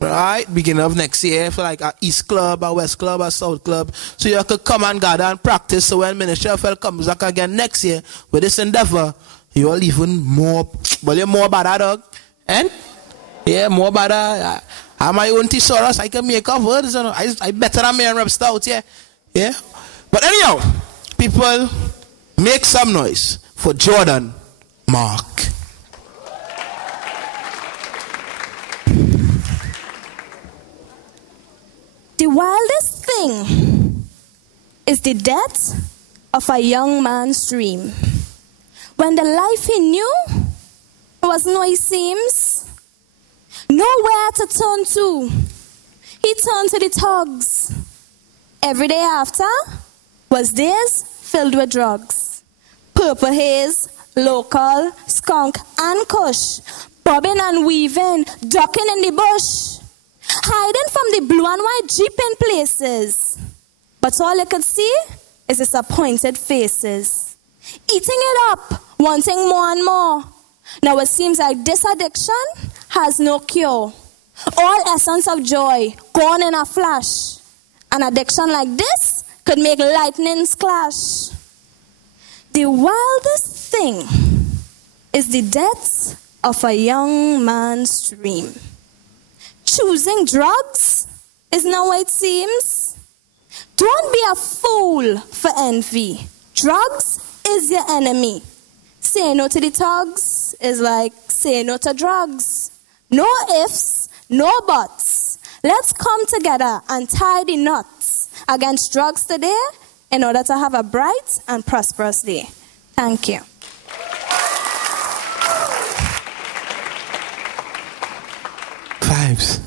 right? Beginning of next year, for like a East Club, a West Club, a South Club. So you could come and gather and practice. So when Ministry of Health comes back again next year with this endeavor, you're even more, well, you're more better, dog. And yeah, more better. I have my own thesaurus. I can make up words. You know. I better than me and Rep Stout, yeah. Yeah. But anyhow, people, make some noise for Jordan Mark. The wildest thing is the death of a young man's dream. When the life he knew was no, it seems, nowhere to turn to, he turned to the thugs. Every day after was days filled with drugs. Purple haze, local, skunk and kush, bobbing and weaving, ducking in the bush, hiding from the blue and white jeep in places. But all you could see is disappointed faces. Eating it up, wanting more and more. Now it seems like this addiction has no cure. All essence of joy gone in a flash. An addiction like this could make lightnings clash. The wildest thing is the death of a young man's dream. Choosing drugs is not what it seems. Don't be a fool for envy. Drugs is your enemy. Say no to the thugs is like say no to drugs. No ifs, no buts. Let's come together and tie the knots against drugs today in order to have a bright and prosperous day. Thank you. Fives.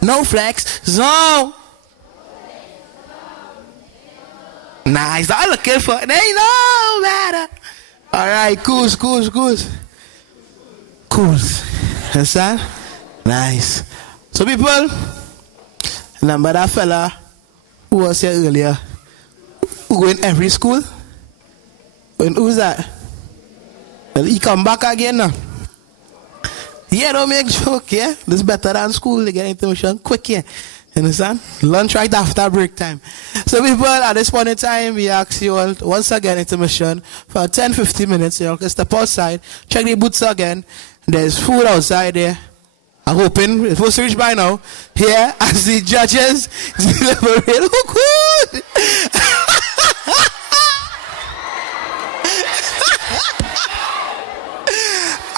No flex zone. Nice. I'm looking for it. Ain't no matter. All right, cool. That's that. Nice. So people, remember that fella who was here earlier, who go in every school? Who's that? Well, he come back again now. Yeah, don't make joke, yeah? This better than school, they get information quick, yeah? You understand? Lunch right after break time. So people, at this point in time, we ask you all, once again, intermission for 10-15 minutes. You can step outside, check the boots again. There's food outside there. I'm hoping it's supposed to reach by now. Here, as the judges deliberate. Oh, good!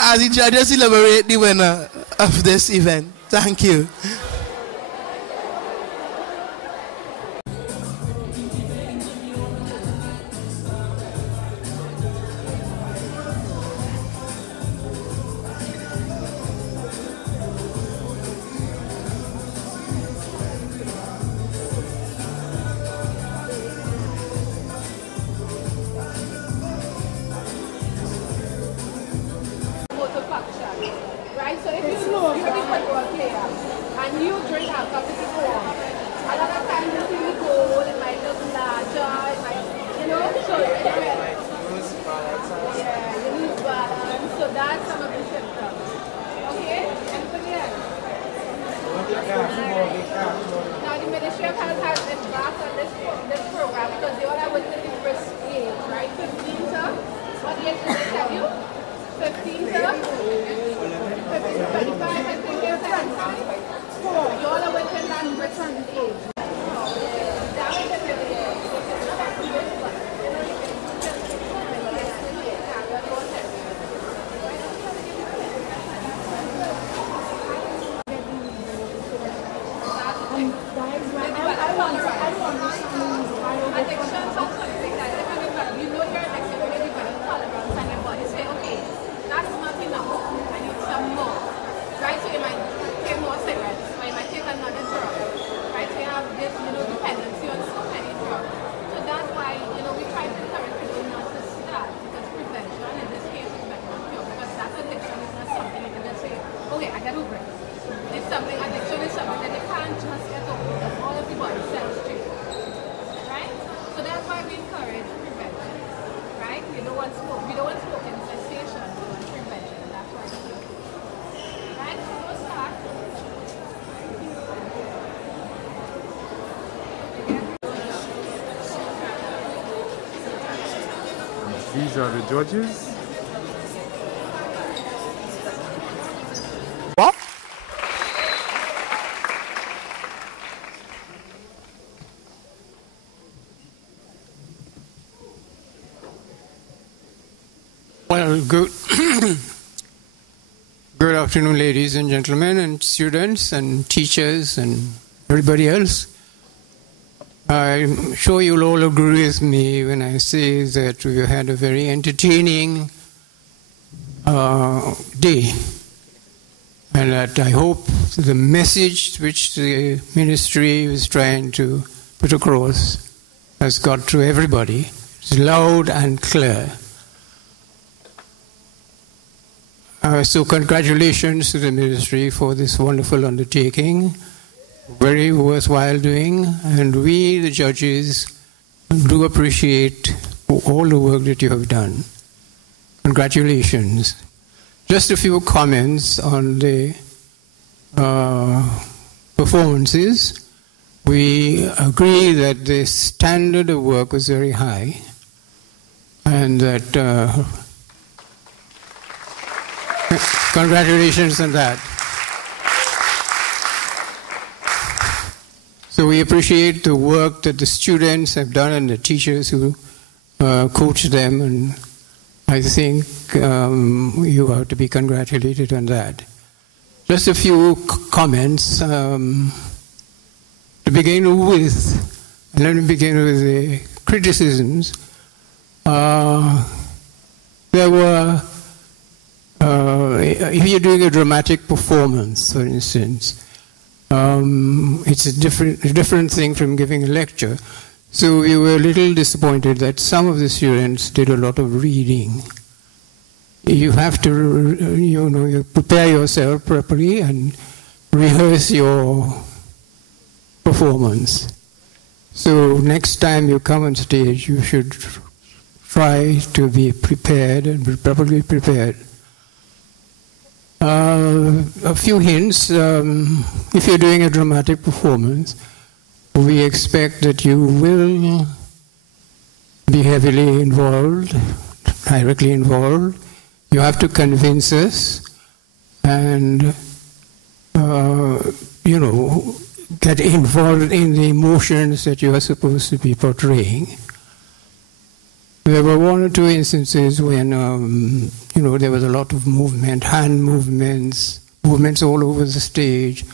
As the judges elaborate the winner of this event. Thank you. Y'all are within We don't want smoking cessation, we want prevention. That's why it's good. Right, so we'll start. These are the judges. What? Well, good. Good afternoon, ladies and gentlemen, and students, and teachers, and everybody else. I'm sure you'll all agree with me when I say that we had a very entertaining day, and that I hope the message which the ministry is trying to put across has got to everybody. It's loud and clear. So congratulations to the ministry for this wonderful undertaking. Very worthwhile doing, and we, the judges, do appreciate all the work that you have done. Congratulations. Just a few comments on the performances. We agree that the standard of work was very high, and that congratulations on that. So we appreciate the work that the students have done and the teachers who coach them, and I think you have to be congratulated on that. Just a few comments to begin with, and let me begin with the criticisms. There were, if you're doing a dramatic performance, for instance, it's a different thing from giving a lecture. So we were a little disappointed that some of the students did a lot of reading. You have to, you prepare yourself properly and rehearse your performance. So next time you come on stage, you should try to be prepared and be properly prepared. A few hints. If you're doing a dramatic performance, we expect that you will be heavily involved, directly involved. You have to convince us and, get involved in the emotions that you are supposed to be portraying. There were one or two instances when, there was a lot of movement, hand movements all over the stage.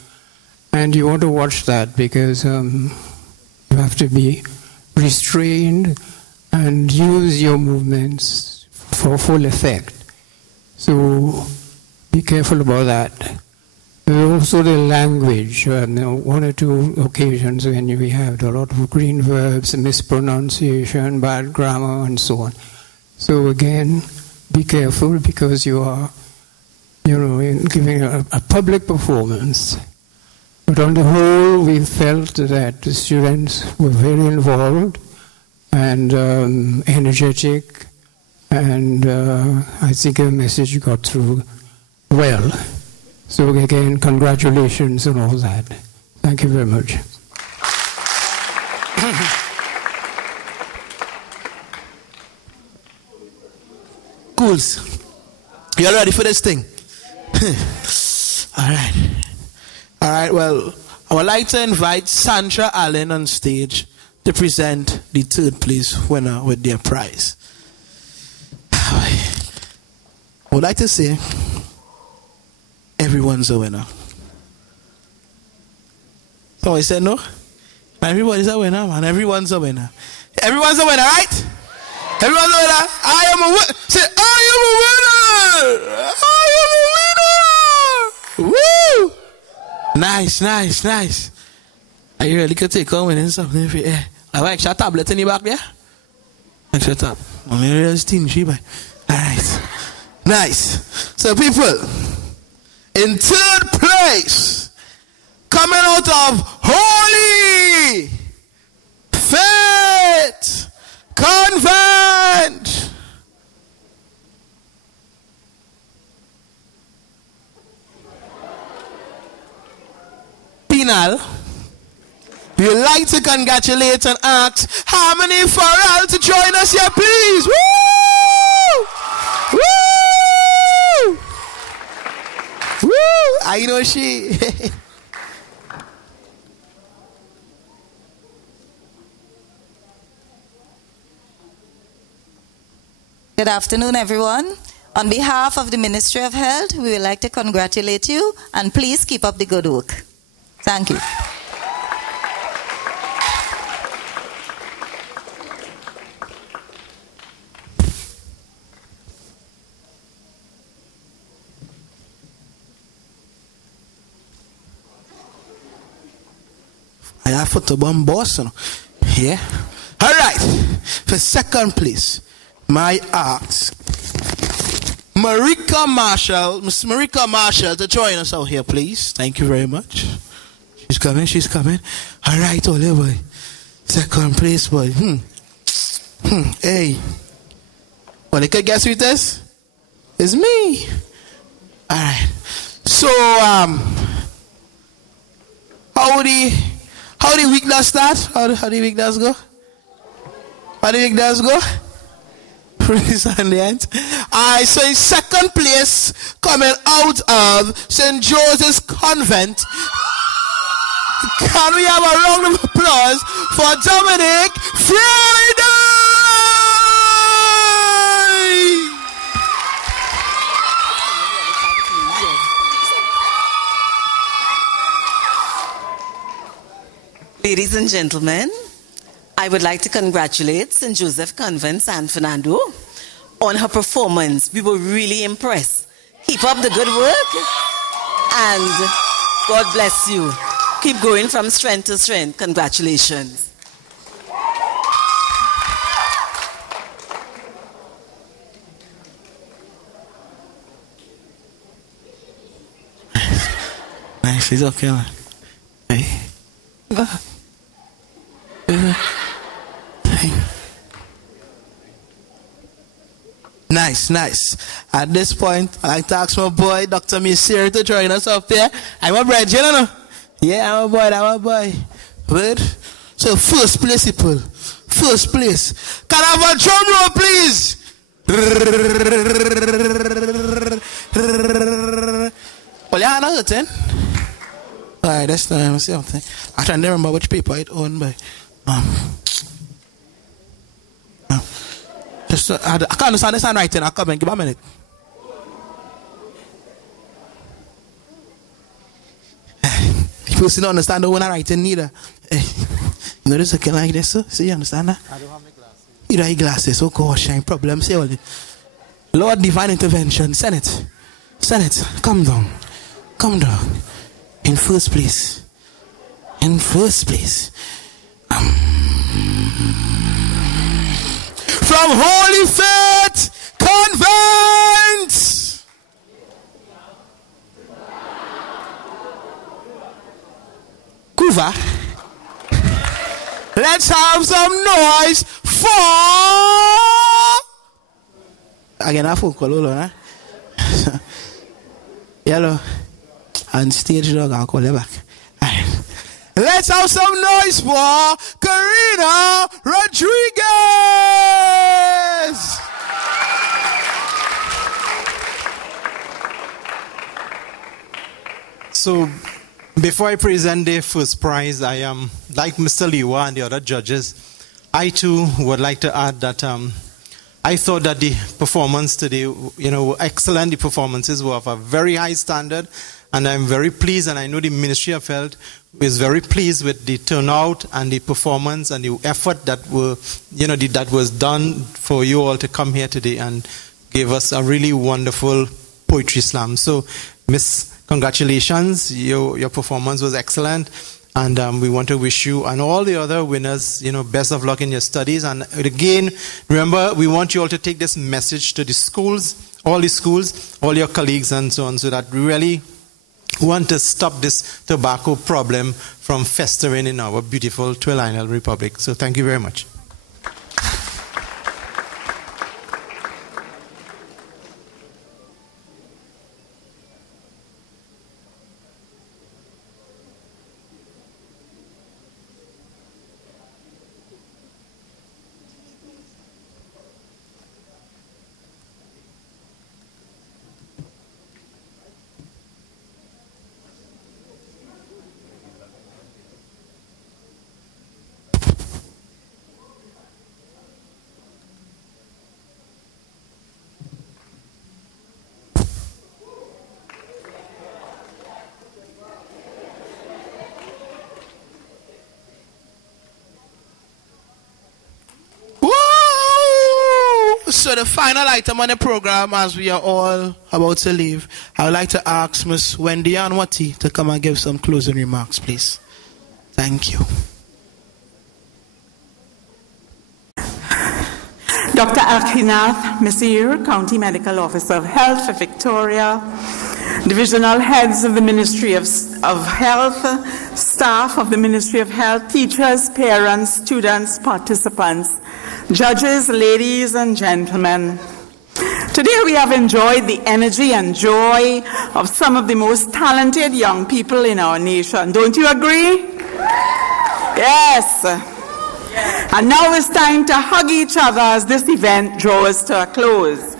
And you want to watch that because you have to be restrained and use your movements for full effect. So be careful about that. Also the language, one or two occasions when we have a lot of green verbs, mispronunciation, bad grammar, and so on. So again, be careful because you are, giving a public performance. But on the whole, we felt that the students were very involved and energetic, and I think the message got through well. So again, congratulations on all that. Thank you very much. Cools. You all ready for this thing? All right. All right, well, I would like to invite Sandra Allen on stage to present the third place winner with their prize. I would like to say, everyone's a winner. So I said no? Everybody's a winner, man. Everyone's a winner. Everyone's a winner, right? Everyone's a winner. I am a winner. Say, I am a winner. I am a winner. Woo! Nice, nice, nice. I really could take on winning something. If you, I have extra tablet in the back there. Extra tab. I'm a real stingy, but all right. Nice. So people, in third place, coming out of Holy Faith Convent, final, we would like to congratulate and ask Harmony for all to join us here, please. Woo! Woo! Woo! I know she. Good afternoon, everyone. On behalf of the Ministry of Health, we would like to congratulate you and please keep up the good work. Thank you. I have football boss, yeah. All right, for second place, my ask Marika Marshall, Miss Marika Marshall, to join us out here, please. Thank you very much. She's coming, she's coming. All right, Ole boy. Second place, boy. Hey. Well, you can guess who it is? It's me. All right. So, how the week does start? How the week does go? How the week does go? Praise on the end. Alright, so in second place, coming out of St. Joseph's Convent, can we have a round of applause for Dominic Friday? Ladies and gentlemen, I would like to congratulate St. Joseph Convent San Fernando on her performance. We were really impressed. Keep up the good work and God bless you. Keep going from strength to strength. Congratulations. Nice, it's okay, man. Hey. Nice, nice. At this point, I like to ask my boy, Dr. Misir, to join us up here. I'm a bride, you know? Yeah, I'm a boy. Good. So, first place, people. First place. Can I have a drum roll, please? Well, yeah, another 10. Alright, that's time. Let's see something. I try to remember which paper it owned by. Just, I can't understand this handwriting. I'll come and give me a minute. People still don't understand the one handwriting neither. You know this looking like this, so? See, you understand that? I don't have my glasses. You don't have glasses, oh gosh, I problem. See all the Lord divine intervention. Send it. Send it. Come down. Come down. In first place. In first place. From Holy Faith Convent. Kuva. Let's have some noise for. Again, I forgot all huh? Yellow. And stage dog, I'll call you back. Right. Let's have some noise for Karina Rodriguez. So, before I present the first prize, I am like Mr. Liwa and the other judges. I too would like to add that I thought that the performance today, were excellent. The performances were of a very high standard. And I'm very pleased, and I know the Ministry of Health is very pleased with the turnout and the performance and the effort that that was done for you all to come here today and give us a really wonderful poetry slam. So, Miss, congratulations. Your performance was excellent. And we want to wish you and all the other winners, best of luck in your studies. And again, remember, we want you all to take this message to the schools, all your colleagues and so on, so that we really want to stop this tobacco problem from festering in our beautiful Twin Island Republic. So thank you very much. So the final item on the program, as we are all about to leave, I would like to ask Ms. Wendy Anwati to come and give some closing remarks, please. Thank you. Dr. Akinath Misir, County Medical Officer of Health for Victoria, Divisional Heads of the Ministry of Health, staff of the Ministry of Health, teachers, parents, students, participants, judges, ladies and gentlemen. Today we have enjoyed the energy and joy of some of the most talented young people in our nation. Don't you agree? Yes. And now it's time to hug each other as this event draws to a close.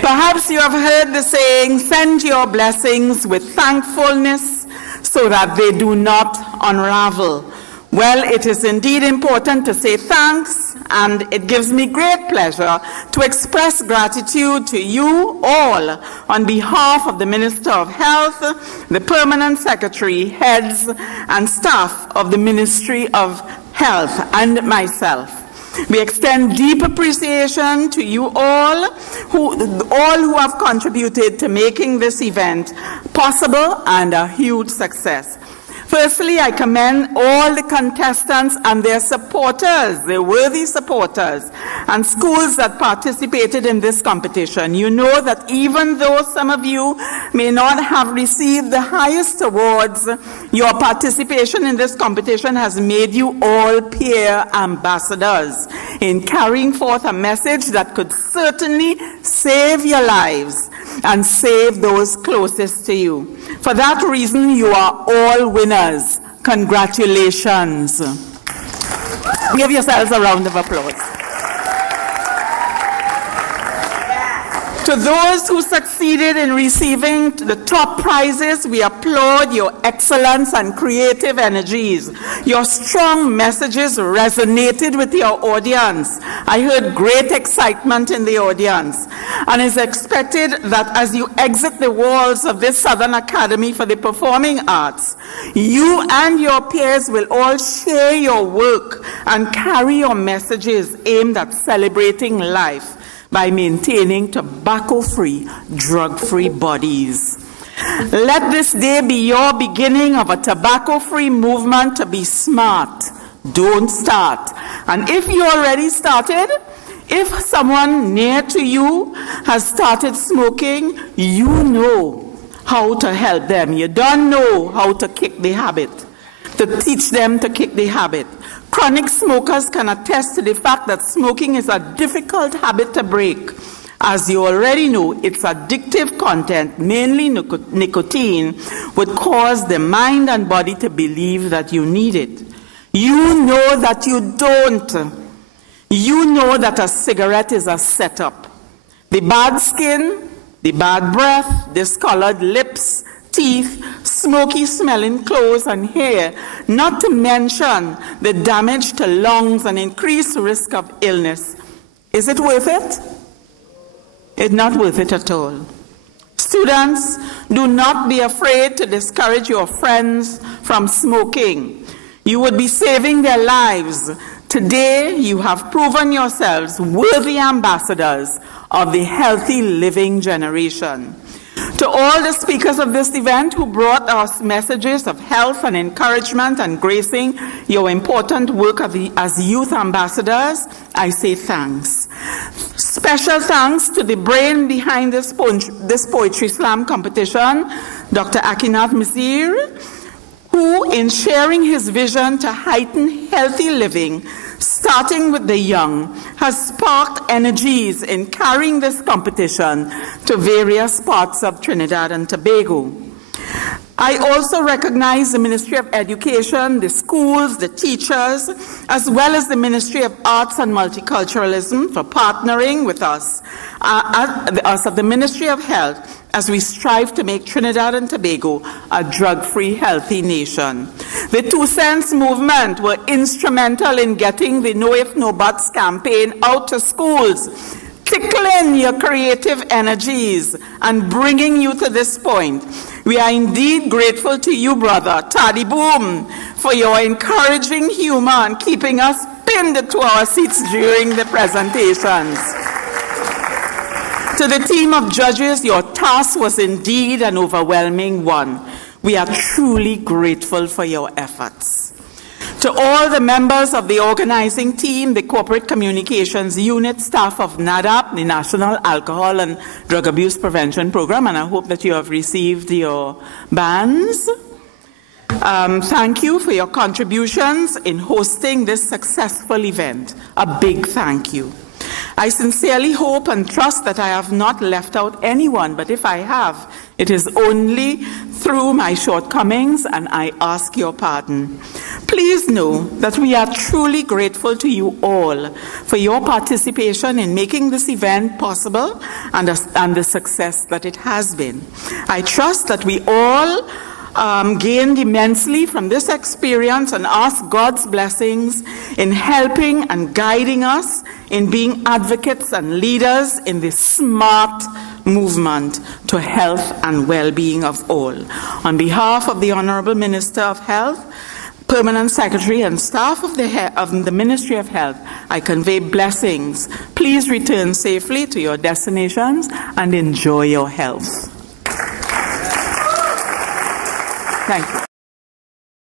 Perhaps you have heard the saying, send your blessings with thankfulness so that they do not unravel. Well, it is indeed important to say thanks, and it gives me great pleasure to express gratitude to you all on behalf of the Minister of Health, the Permanent Secretary, heads, and staff of the Ministry of Health, and myself. We extend deep appreciation to you all who have contributed to making this event possible and a huge success. Firstly, I commend all the contestants and their supporters, their worthy supporters, and schools that participated in this competition. You know that even though some of you may not have received the highest awards, your participation in this competition has made you all peer ambassadors in carrying forth a message that could certainly save your lives and save those closest to you. For that reason, you are all winners. Congratulations. Give yourselves a round of applause. To those who succeeded in receiving the top prizes, we applaud your excellence and creative energies. Your strong messages resonated with your audience. I heard great excitement in the audience. And it's expected that as you exit the walls of this Southern Academy for the Performing Arts, you and your peers will all share your work and carry your messages aimed at celebrating life by maintaining tobacco-free, drug-free bodies. Let this day be your beginning of a tobacco-free movement to be smart. Don't start. And if you already started, if someone near to you has started smoking, you know how to help them. You don't know how to kick the habit, to teach them to kick the habit. Chronic smokers can attest to the fact that smoking is a difficult habit to break. As you already know, its addictive content, mainly nicotine, would cause the mind and body to believe that you need it. You know that you don't. You know that a cigarette is a setup. The bad skin, the bad breath, discolored lips, teeth, smoky smelling clothes and hair, not to mention the damage to lungs and increased risk of illness. Is it worth it? It's not worth it at all. Students, do not be afraid to discourage your friends from smoking. You would be saving their lives. Today, you have proven yourselves worthy ambassadors of the healthy living generation. To all the speakers of this event who brought us messages of health and encouragement and gracing your important work as youth ambassadors, I say thanks. Special thanks to the brain behind this Poetry Slam competition, Dr. Akinath Misir, who, in sharing his vision to heighten healthy living, starting with the young, has sparked energies in carrying this competition to various parts of Trinidad and Tobago. I also recognize the Ministry of Education, the schools, the teachers, as well as the Ministry of Arts and Multiculturalism for partnering with us at the Ministry of Health as we strive to make Trinidad and Tobago a drug-free, healthy nation. The 2 Cents movement were instrumental in getting the No If No Buts campaign out to schools, tickling your creative energies and bringing you to this point. We are indeed grateful to you, brother Taddy Boom, for your encouraging humor and keeping us pinned to our seats during the presentations. To the team of judges, your task was indeed an overwhelming one. We are truly grateful for your efforts. To all the members of the organizing team, the Corporate Communications Unit, staff of NADAP, the National Alcohol and Drug Abuse Prevention Program, and I hope that you have received your bands. Thank you for your contributions in hosting this successful event. A big thank you. I sincerely hope and trust that I have not left out anyone, but if I have, it is only through my shortcomings, and I ask your pardon. Please know that we are truly grateful to you all for your participation in making this event possible and the success that it has been. I trust that we all gained immensely from this experience and ask God's blessings in helping and guiding us in being advocates and leaders in this smart movement to health and well-being of all. On behalf of the Honorable Minister of Health, Permanent Secretary and staff of the Ministry of Health, I convey blessings. Please return safely to your destinations and enjoy your health. Thank you.